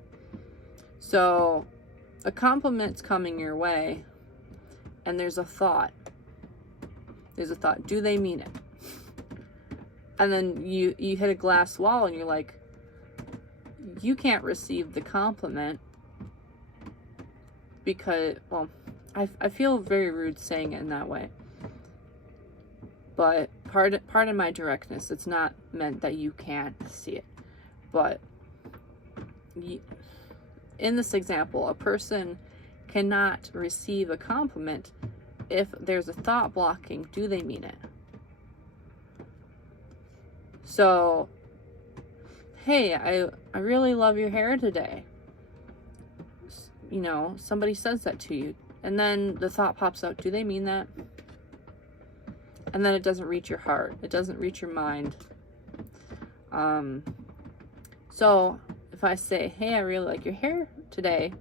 So a compliment's coming your way, and there's a thought. Do they mean it? And then you hit a glass wall and you're like, you can't receive the compliment because, well, I feel very rude saying it in that way. But pardon my directness. It's not meant that you can't see it. But in this example, a person cannot receive a compliment if there's a thought blocking, do they mean it? So, hey, I really love your hair today. You know, somebody says that to you, and then the thought pops out, do they mean that? And then it doesn't reach your heart. It doesn't reach your mind. So if I say, hey, I really like your hair today,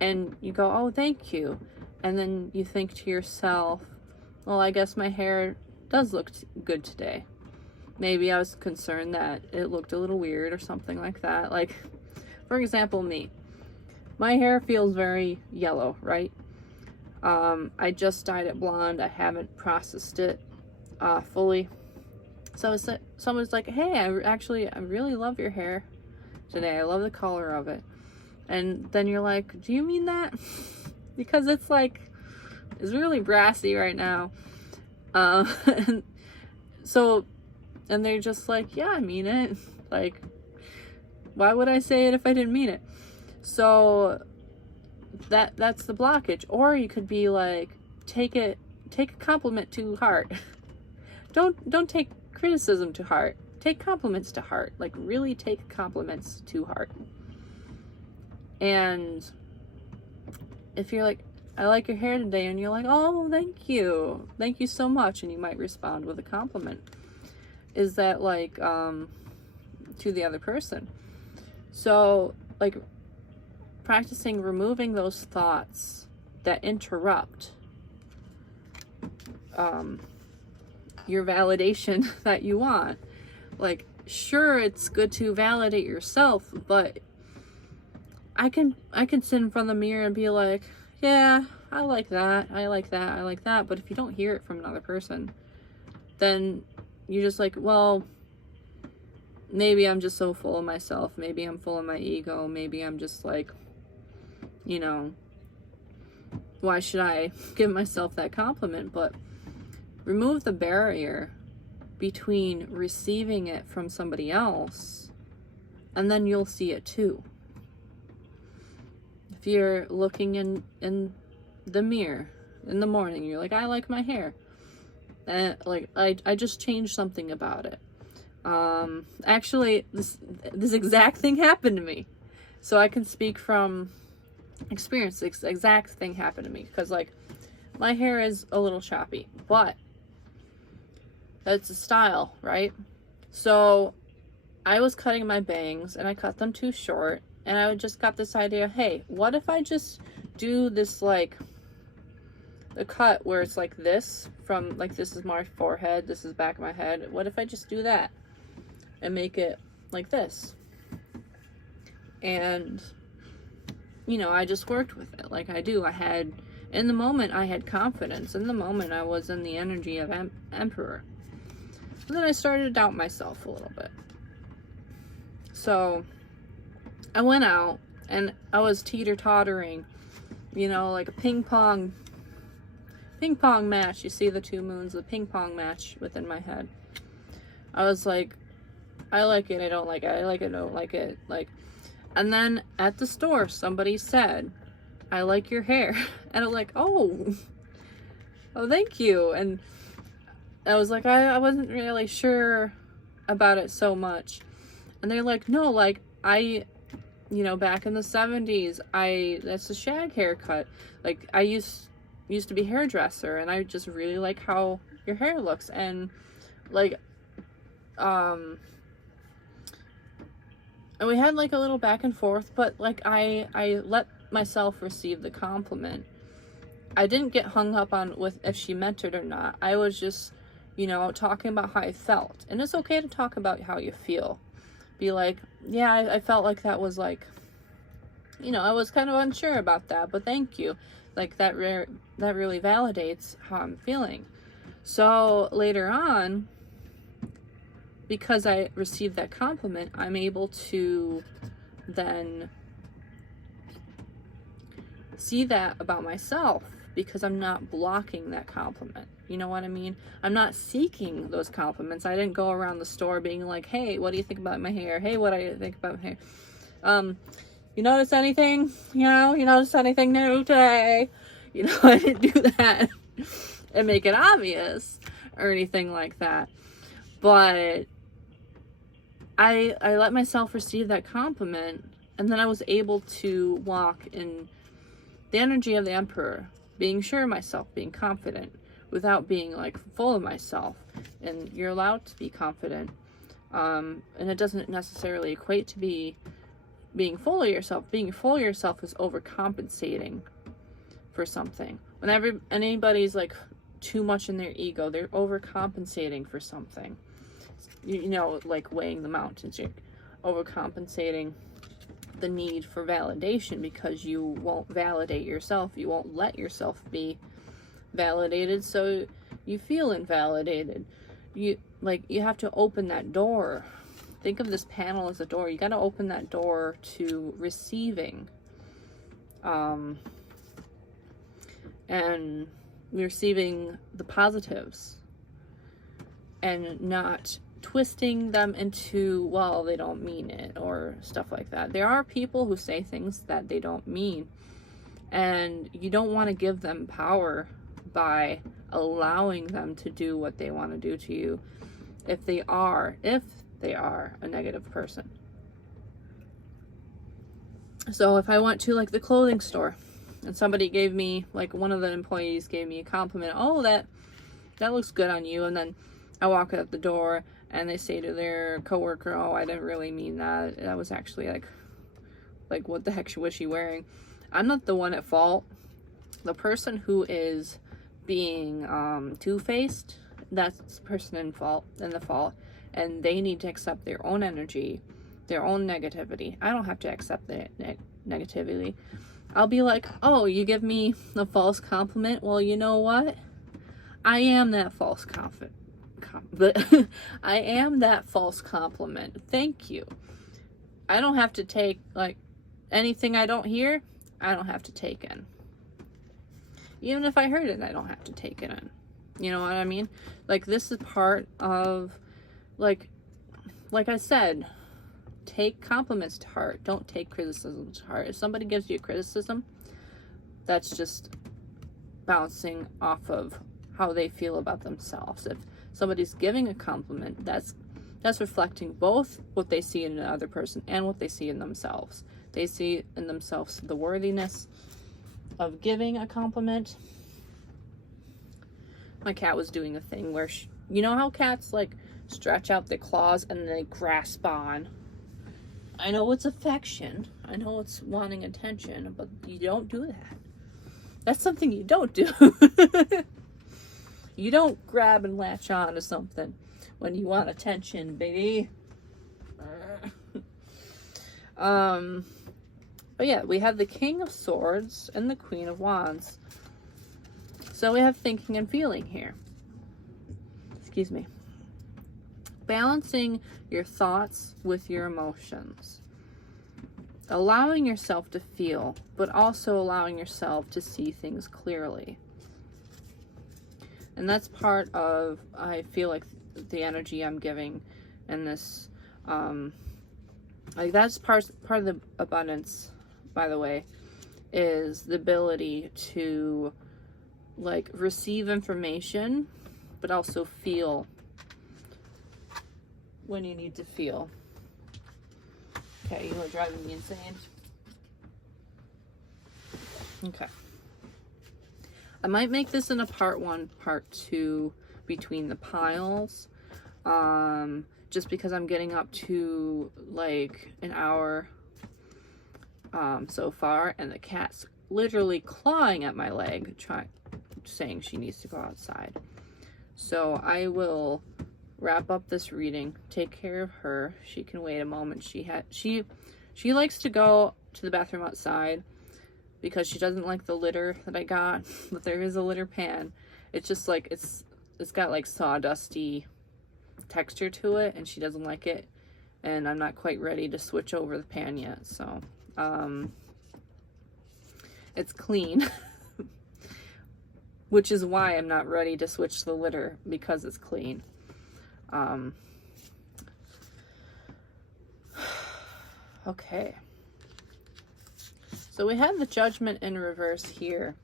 and you go, oh, thank you. And then you think to yourself, well, I guess my hair does look good today. Maybe I was concerned that it looked a little weird or something like that. Like, for example, me. My hair feels very yellow, right? I just dyed it blonde. I haven't processed it fully. So someone's like, hey, I really love your hair today. I love the color of it. And then you're like, do you mean that? Because it's like, it's really brassy right now. And they're just like, yeah, I mean it. Like, why would I say it if I didn't mean it? So that's the blockage. Or you could be like, take a compliment to heart. Don't take criticism to heart. Take compliments to heart. Like, really take compliments to heart. And if you're like, I like your hair today, and you're like, oh, thank you so much, and you might respond with a compliment, is that like to the other person. So like practicing removing those thoughts that interrupt your validation that you want. Like, sure, it's good to validate yourself, but I can sit in front of the mirror and be like, yeah, I like that, but if you don't hear it from another person, then you're just like, well, maybe I'm just so full of myself, maybe I'm full of my ego, maybe I'm just like, you know, why should I give myself that compliment? But remove the barrier between receiving it from somebody else, and then you'll see it too. If you're looking in the mirror in the morning, you're like, I like my hair. And like, I just changed something about it. Actually, this exact thing happened to me. So I can speak from experience. This exact thing happened to me. Because like, my hair is a little choppy, but that's a style, right? So I was cutting my bangs and I cut them too short. And I just got this idea, hey, what if I just do this, like, the cut where it's like this, from, like, this is my forehead, this is back of my head. What if I just do that and make it like this? And, you know, I just worked with it like I do. In the moment, I had confidence. In the moment, I was in the energy of Emperor. And then I started to doubt myself a little bit. So I went out and I was teeter-tottering, you know, like a ping pong match. You see the two moons, the ping pong match within my head. I was like, I like it, I don't like it, I like it, I don't like it, like. And then at the store, somebody said, I like your hair. And I'm like, oh, thank you. And I was like, I wasn't really sure about it so much. And they're like, no, like, you know, back in the 70s, that's a shag haircut. Like, I used to be hairdresser, and I just really like how your hair looks. And like, and we had like a little back and forth, but like I let myself receive the compliment. I didn't get hung up on with if she meant it or not. I was just, you know, talking about how I felt. And it's okay to talk about how you feel. Be like, yeah, I felt like that was like, you know, I was kind of unsure about that, but thank you. Like, that really validates how I'm feeling. So later on, because I received that compliment, I'm able to then see that about myself, because I'm not blocking that compliment. You know what I mean? I'm not seeking those compliments. I didn't go around the store being like, hey, what do you think about my hair? Hey, what do you think about my hair? you notice anything? You know, you notice anything new today? You know, I didn't do that and make it obvious or anything like that. But I let myself receive that compliment, and then I was able to walk in the energy of the Emperor, being sure of myself, being confident, without being like full of myself. And you're allowed to be confident, and it doesn't necessarily equate to being full of yourself. Being full of yourself is overcompensating for something. Whenever anybody's like too much in their ego, they're overcompensating for something. You know, like weighing the mountains, you're overcompensating the need for validation because you won't validate yourself. You won't let yourself be validated, so you feel invalidated. You have to open that door. Think of this panel as a door. You got to open that door to receiving, and receiving the positives, and not twisting them into, well, they don't mean it, or stuff like that. There are people who say things that they don't mean, and you don't want to give them power by allowing them to do what they want to do to you if they are a negative person. So if I went to like the clothing store and somebody gave me, like one of the employees gave me a compliment, oh, that looks good on you, and then I walk out the door and they say to their coworker, oh, I didn't really mean that. That was actually like what the heck was she wearing? I'm not the one at fault. The person who is being two-faced, that's the person in the fault. And they need to accept their own energy, their own negativity. I don't have to accept the negativity. I'll be like, oh, you give me a false compliment? Well, you know what? I am that false compliment. I am that false compliment. Thank you. I don't have to take, like, anything I don't hear, I don't have to take in. Even if I heard it, I don't have to take it in. You know what I mean? Like, this is part of, like I said, take compliments to heart. Don't take criticism to heart. If somebody gives you a criticism, that's just bouncing off of how they feel about themselves. If somebody's giving a compliment, that's reflecting both what they see in another person and what they see in themselves. They see in themselves the worthiness of giving a compliment. My cat was doing a thing where you know how cats like stretch out their claws and they grasp on. I know it's affection, I know it's wanting attention, but you don't do that. That's something you don't do. You don't grab and latch on to something when you want attention, baby. But yeah, we have the King of Swords and the Queen of Wands. So we have thinking and feeling here. Excuse me. Balancing your thoughts with your emotions. Allowing yourself to feel, but also allowing yourself to see things clearly. And that's part of, I feel like, the energy I'm giving in this, like, that's part of the abundance, by the way, is the ability to, like, receive information, but also feel when you need to feel. Okay, you are driving me insane. Okay. I might make this in a part 1, part 2 between the piles. Just because I'm getting up to like an hour so far, and the cat's literally clawing at my leg, saying she needs to go outside. So I will wrap up this reading, take care of her. She can wait a moment. She likes to go to the bathroom outside because she doesn't like the litter that I got, but there is a litter pan. It's just like, it's got like sawdusty texture to it, and she doesn't like it, and I'm not quite ready to switch over the pan yet. So it's clean, which is why I'm not ready to switch the litter, because it's clean. Okay, So we have the Judgment in reverse here,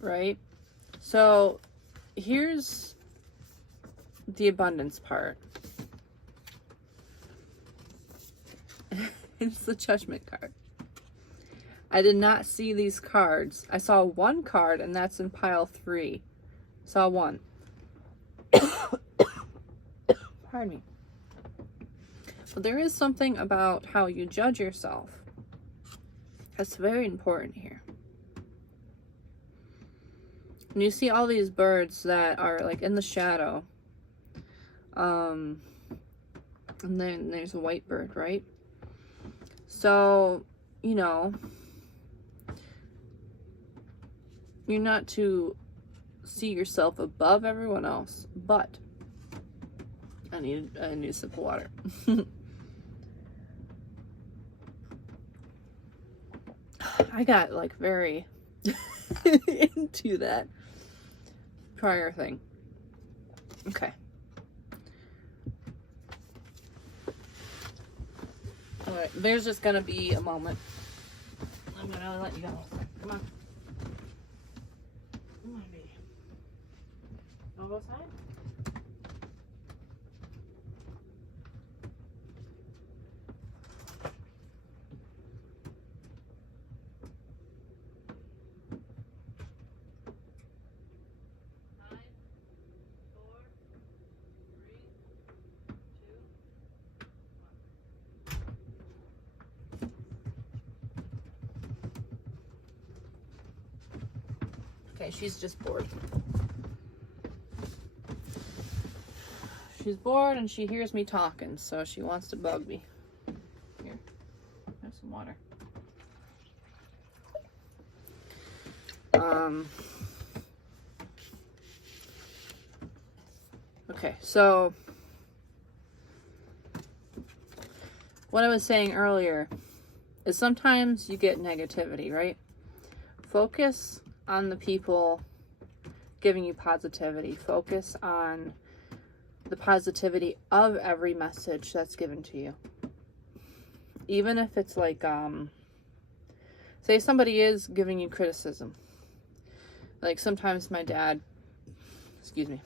right? So here's the abundance part. It's the Judgment card. I did not see these cards. I saw one card, and that's in pile 3. Saw one. Pardon me. But there is something about how you judge yourself that's very important here. And you see all these birds that are like in the shadow. And then there's a white bird, right? So, you know, you're not to see yourself above everyone else, but I need a sip of water. I got like very into that prior thing. Okay. Alright, there's just gonna be a moment. I'm gonna let you go. Come on. Come on, baby. I'll go outside. Okay, she's just bored. She's bored and she hears me talking, so she wants to bug me. Here, have some water. Okay, so what I was saying earlier is sometimes you get negativity, right? Focus on the people giving you positivity. Focus on the positivity of every message that's given to you. Even if it's like, say somebody is giving you criticism. Like sometimes my dad, excuse me,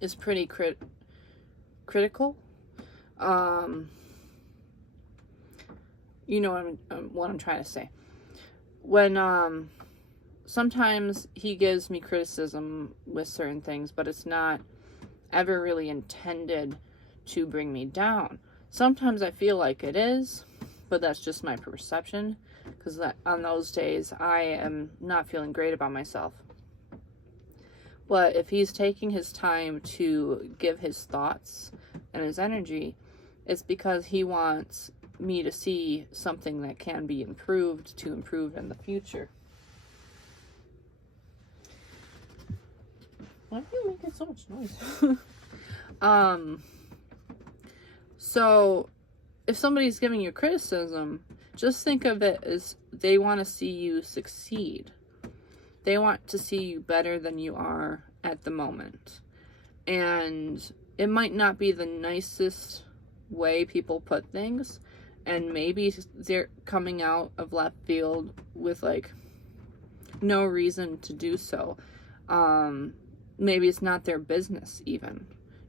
is pretty critical. You know what I'm trying to say. When, sometimes he gives me criticism with certain things, but it's not ever really intended to bring me down. Sometimes I feel like it is, but that's just my perception, because on those days I am not feeling great about myself. But if he's taking his time to give his thoughts and his energy, it's because he wants me to see something that can be improved to improve in the future. Why are you making so much noise? So if somebody's giving you criticism, just think of it as they want to see you succeed. They want to see you better than you are at the moment. And it might not be the nicest way people put things, and maybe they're coming out of left field with like no reason to do so. Maybe it's not their business even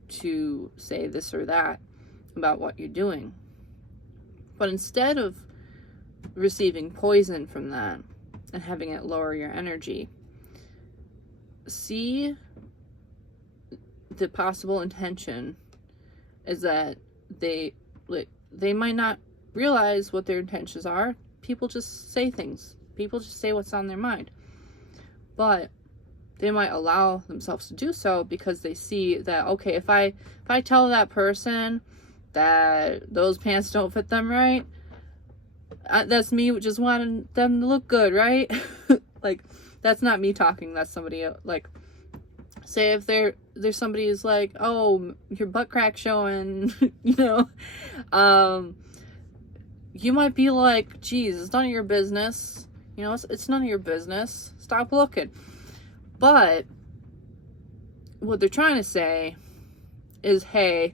to say this or that about what you're doing. But instead of receiving poison from that and having it lower your energy, see the possible intention is that they might not realize what their intentions are. People just say things. People just say what's on their mind. But they might allow themselves to do so because they see that, okay, if I tell that person that those pants don't fit them right, that's me just wanting them to look good, right? Like, that's not me talking, that's somebody else. Like, say if there's somebody who's like, oh, your butt crack showing, you know, you might be like, geez, it's none of your business, you know, it's none of your business, stop looking. But what they're trying to say is, hey,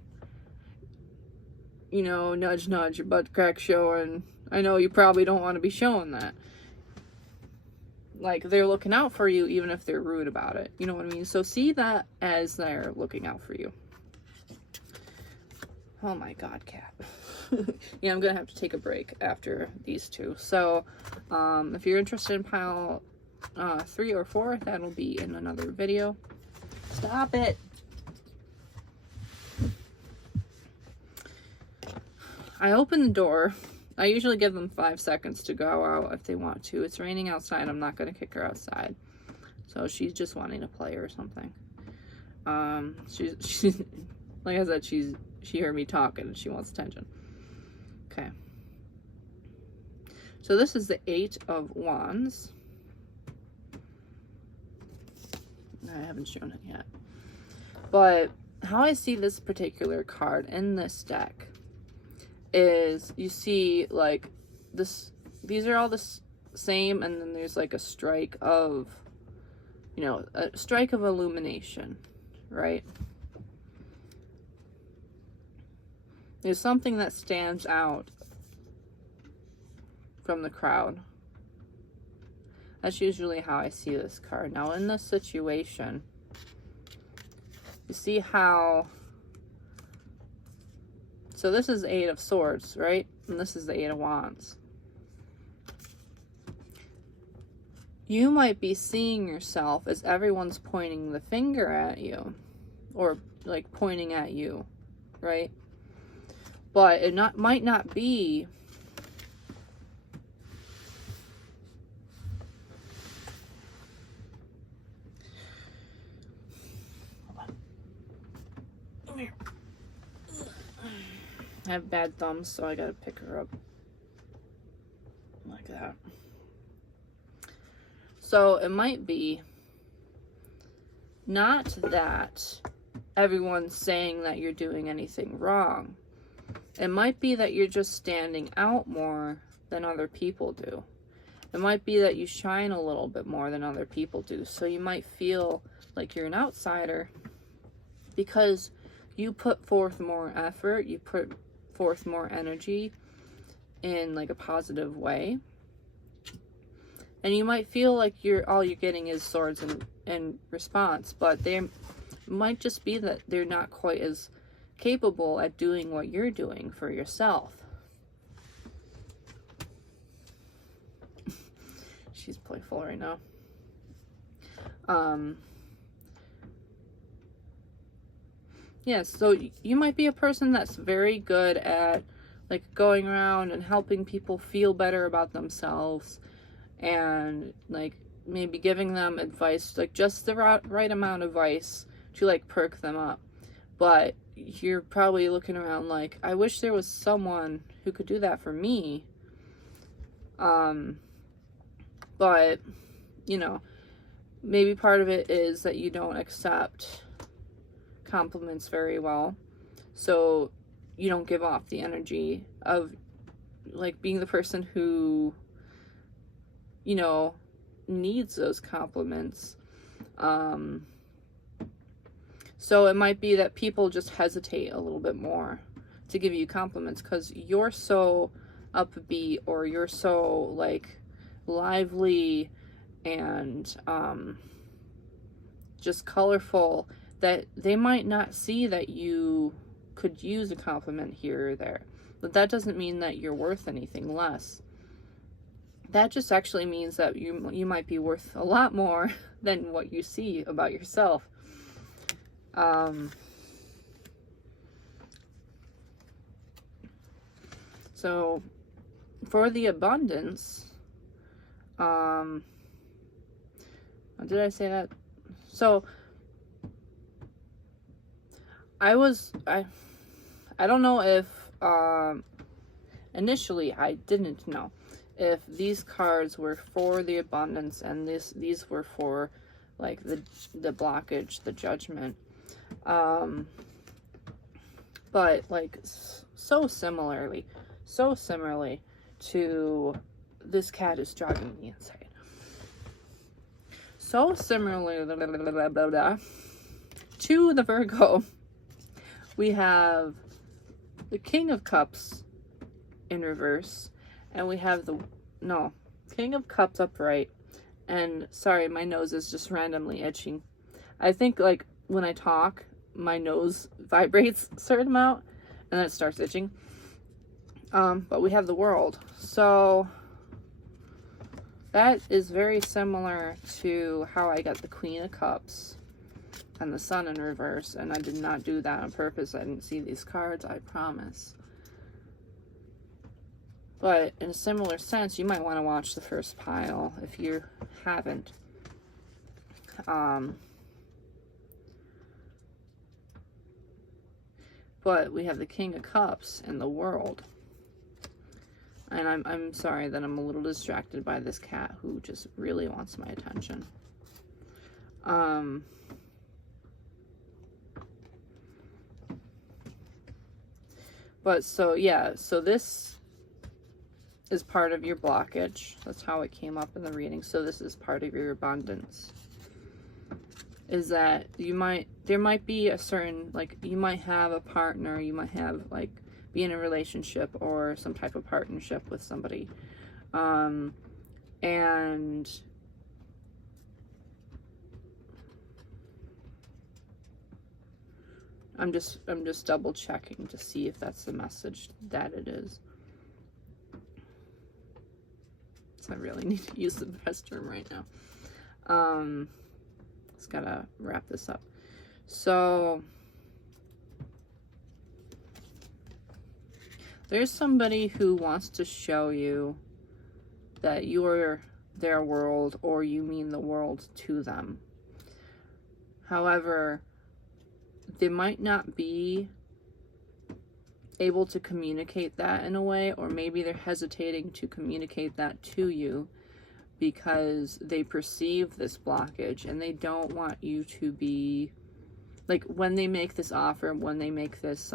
you know, nudge, nudge, your butt crack showing. I know you probably don't want to be showing that. Like, they're looking out for you even if they're rude about it. You know what I mean? So see that as they're looking out for you. Oh my God, cat. Yeah, I'm going to have to take a break after these two. So, if you're interested in pile 3 or 4, that'll be in another video. Stop it. I open the door. I usually give them 5 seconds to go out if they want to. It's raining outside. I'm not going to kick her outside. So she's just wanting to play or something. She's like I said, she heard me talking and she wants attention. Okay. So this is the 8 of Wands. I haven't shown it yet. But how I see this particular card in this deck is you see like this, these are all the same, and then there's like a strike of, you know, a strike of illumination, right? There's something that stands out from the crowd. That's usually how I see this card. Now in this situation, you see how, so this is 8 of Swords, right? And this is the 8 of Wands. You might be seeing yourself as everyone's pointing the finger at you, or like pointing at you, right? But it might not be I have bad thumbs, so I gotta pick her up like that. So it might be not that everyone's saying that you're doing anything wrong. It might be that you're just standing out more than other people do. It might be that you shine a little bit more than other people do. So you might feel like you're an outsider because you put forth more effort, you put forth more energy in like a positive way. And you might feel like all you're getting is swords in response, but they might just be that they're not quite as capable at doing what you're doing for yourself. She's playful right now. Yeah, so you might be a person that's very good at like going around and helping people feel better about themselves, and like maybe giving them advice, like just the right amount of advice to like perk them up. But you're probably looking around like, I wish there was someone who could do that for me. But you know, maybe part of it is that you don't accept compliments very well, so you don't give off the energy of like being the person who, you know, needs those compliments. So it might be that people just hesitate a little bit more to give you compliments because you're so upbeat, or you're so like lively and just colorful, that they might not see that you could use a compliment here or there. But that doesn't mean that you're worth anything less. That just actually means that you might be worth a lot more than what you see about yourself. So for the abundance, did I say that? So I don't know if, initially I didn't know if these cards were for the abundance and these were for like the blockage, the judgment. But like so similarly to this cat is jogging me inside. So similarly to the Virgo, we have the King of Cups in reverse, and we have the, no, King of Cups upright. And sorry, my nose is just randomly itching. I think like when I talk, my nose vibrates a certain amount and then it starts itching. But we have the World. So that is very similar to how I got the Queen of Cups and the Sun in reverse. And I did not do that on purpose. I didn't see these cards, I promise. But in a similar sense, you might want to watch the first pile if you haven't. But we have the King of Cups and the World. And I'm sorry that I'm a little distracted by this cat who just really wants my attention. But so yeah, so this is part of your blockage. That's how it came up in the reading. So this is part of your abundance. Is that there might be a certain, like, you might have a partner, you might have, like, be in a relationship or some type of partnership with somebody. And I'm just double checking to see if that's the message that it is. I really need to use the restroom right now. Just gotta wrap this up. So there's somebody who wants to show you that you're their world, or you mean the world to them. However, they might not be able to communicate that in a way, or maybe they're hesitating to communicate that to you because they perceive this blockage and they don't want you to be, like, when they make this offer, when they make this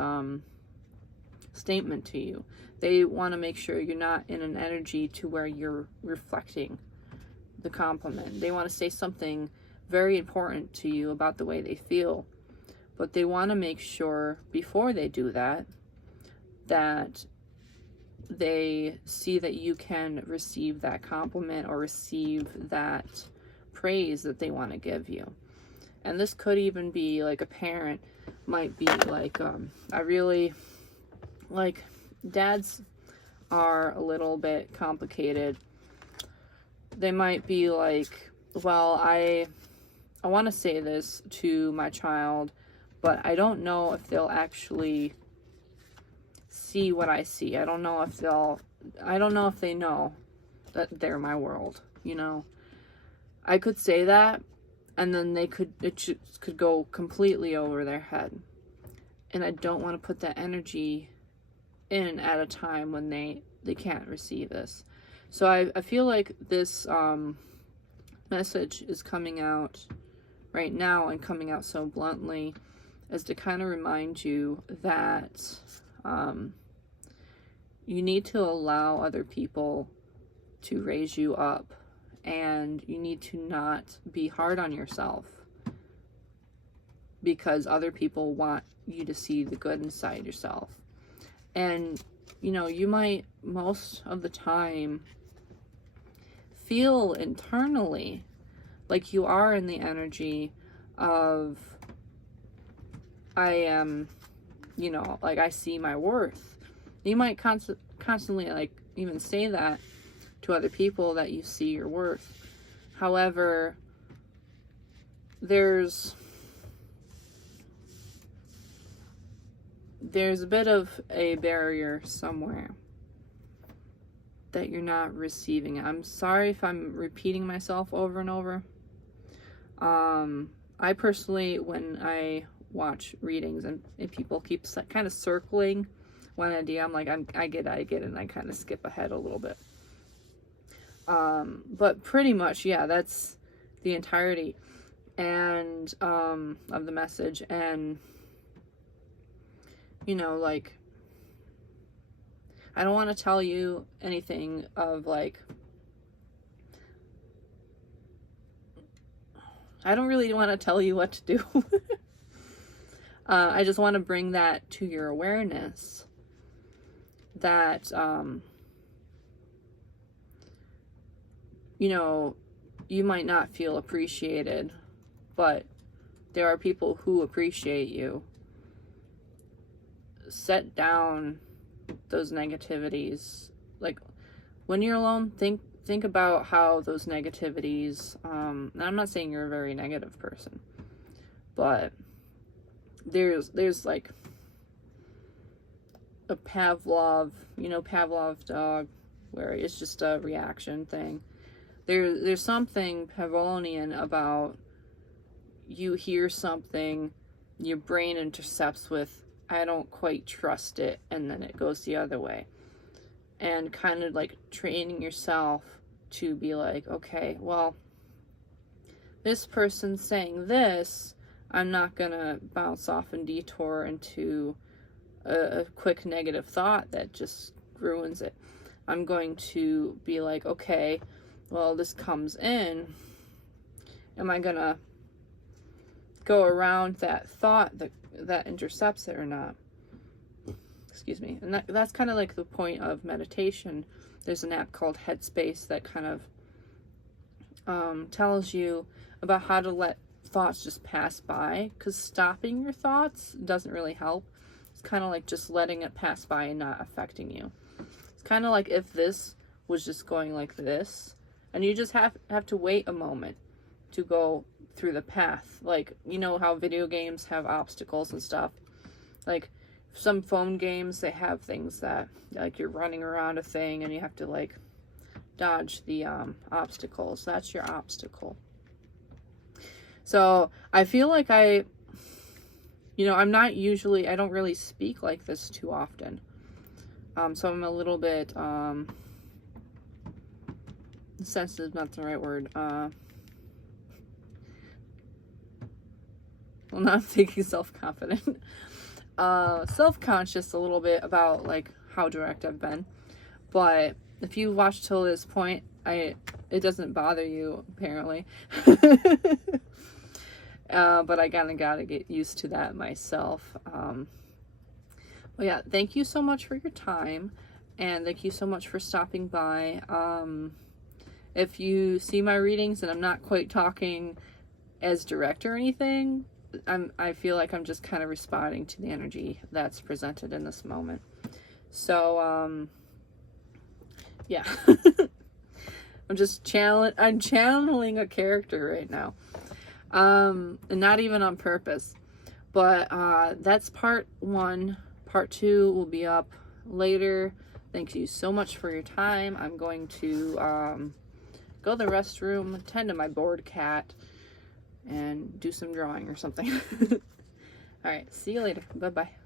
statement to you, they want to make sure you're not in an energy to where you're reflecting the compliment. They want to say something very important to you about the way they feel, but they want to make sure before they do that, that they see that you can receive that compliment or receive that praise that they want to give you. And this could even be like a parent might be like, I really, like, dads are a little bit complicated. They might be like, well, I want to say this to my child, but I don't know if they'll actually see what I see. I don't know if they know that they're my world, you know. I could say that, and then it could go completely over their head. And I don't want to put that energy in at a time when they can't receive this. So I feel like this message is coming out right now, and coming out so bluntly, as to kind of remind you that you need to allow other people to raise you up, and you need to not be hard on yourself because other people want you to see the good inside yourself. And you know, you might most of the time feel internally like you are in the energy of, I am, you know, like, I see my worth. You might constantly, like, even say that to other people, that you see your worth. However, there's a bit of a barrier somewhere that you're not receiving. I'm sorry if I'm repeating myself over and over. I personally, when I watch readings and people keep kind of circling one idea, I'm like, I get it, and I kind of skip ahead a little bit. But pretty much, yeah, that's the entirety and of the message. And you know, like, I don't want to tell you anything of, like, I don't really want to tell you what to do. I just want to bring that to your awareness, that, you know, you might not feel appreciated, but there are people who appreciate you. Set down those negativities. Like, when you're alone, think about how those negativities, and I'm not saying you're a very negative person, but there's like a Pavlov dog, where it's just a reaction thing. There's something Pavlovian about, you hear something, your brain intercepts with, I don't quite trust it, and then it goes the other way. And kind of like training yourself to be like, okay, well, this person's saying this, I'm not gonna bounce off and detour into a quick negative thought that just ruins it. I'm going to be like, okay, well, this comes in, am I gonna go around that thought that intercepts it or not? Excuse me. And that's kind of like the point of meditation. There's an app called Headspace that kind of tells you about how to let thoughts just pass by, because stopping your thoughts doesn't really help. It's kind of like just letting it pass by and not affecting you. It's kind of like if this was just going like this, and you just have to wait a moment to go through the path. Like, you know how video games have obstacles and stuff? Like, some phone games, they have things that, like, you're running around a thing and you have to, like, dodge the obstacles. That's your obstacle. So I feel like I don't really speak like this too often. So I'm a little bit sensitive, not the right word. Well, now I'm thinking self-confident. Self-conscious a little bit about, like, how direct I've been. But if you watch till this point, it doesn't bother you, apparently. But I kind of gotta get used to that myself. Well, yeah, thank you so much for your time, and thank you so much for stopping by. If you see my readings and I'm not quite talking as direct or anything, I feel like I'm just kind of responding to the energy that's presented in this moment. So, yeah. I'm channeling a character right now. And not even on purpose. But that's part 1. Part 2 will be up later. Thank you so much for your time. I'm going to go to the restroom, tend to my bored cat, and do some drawing or something. All right, see you later. Bye-bye.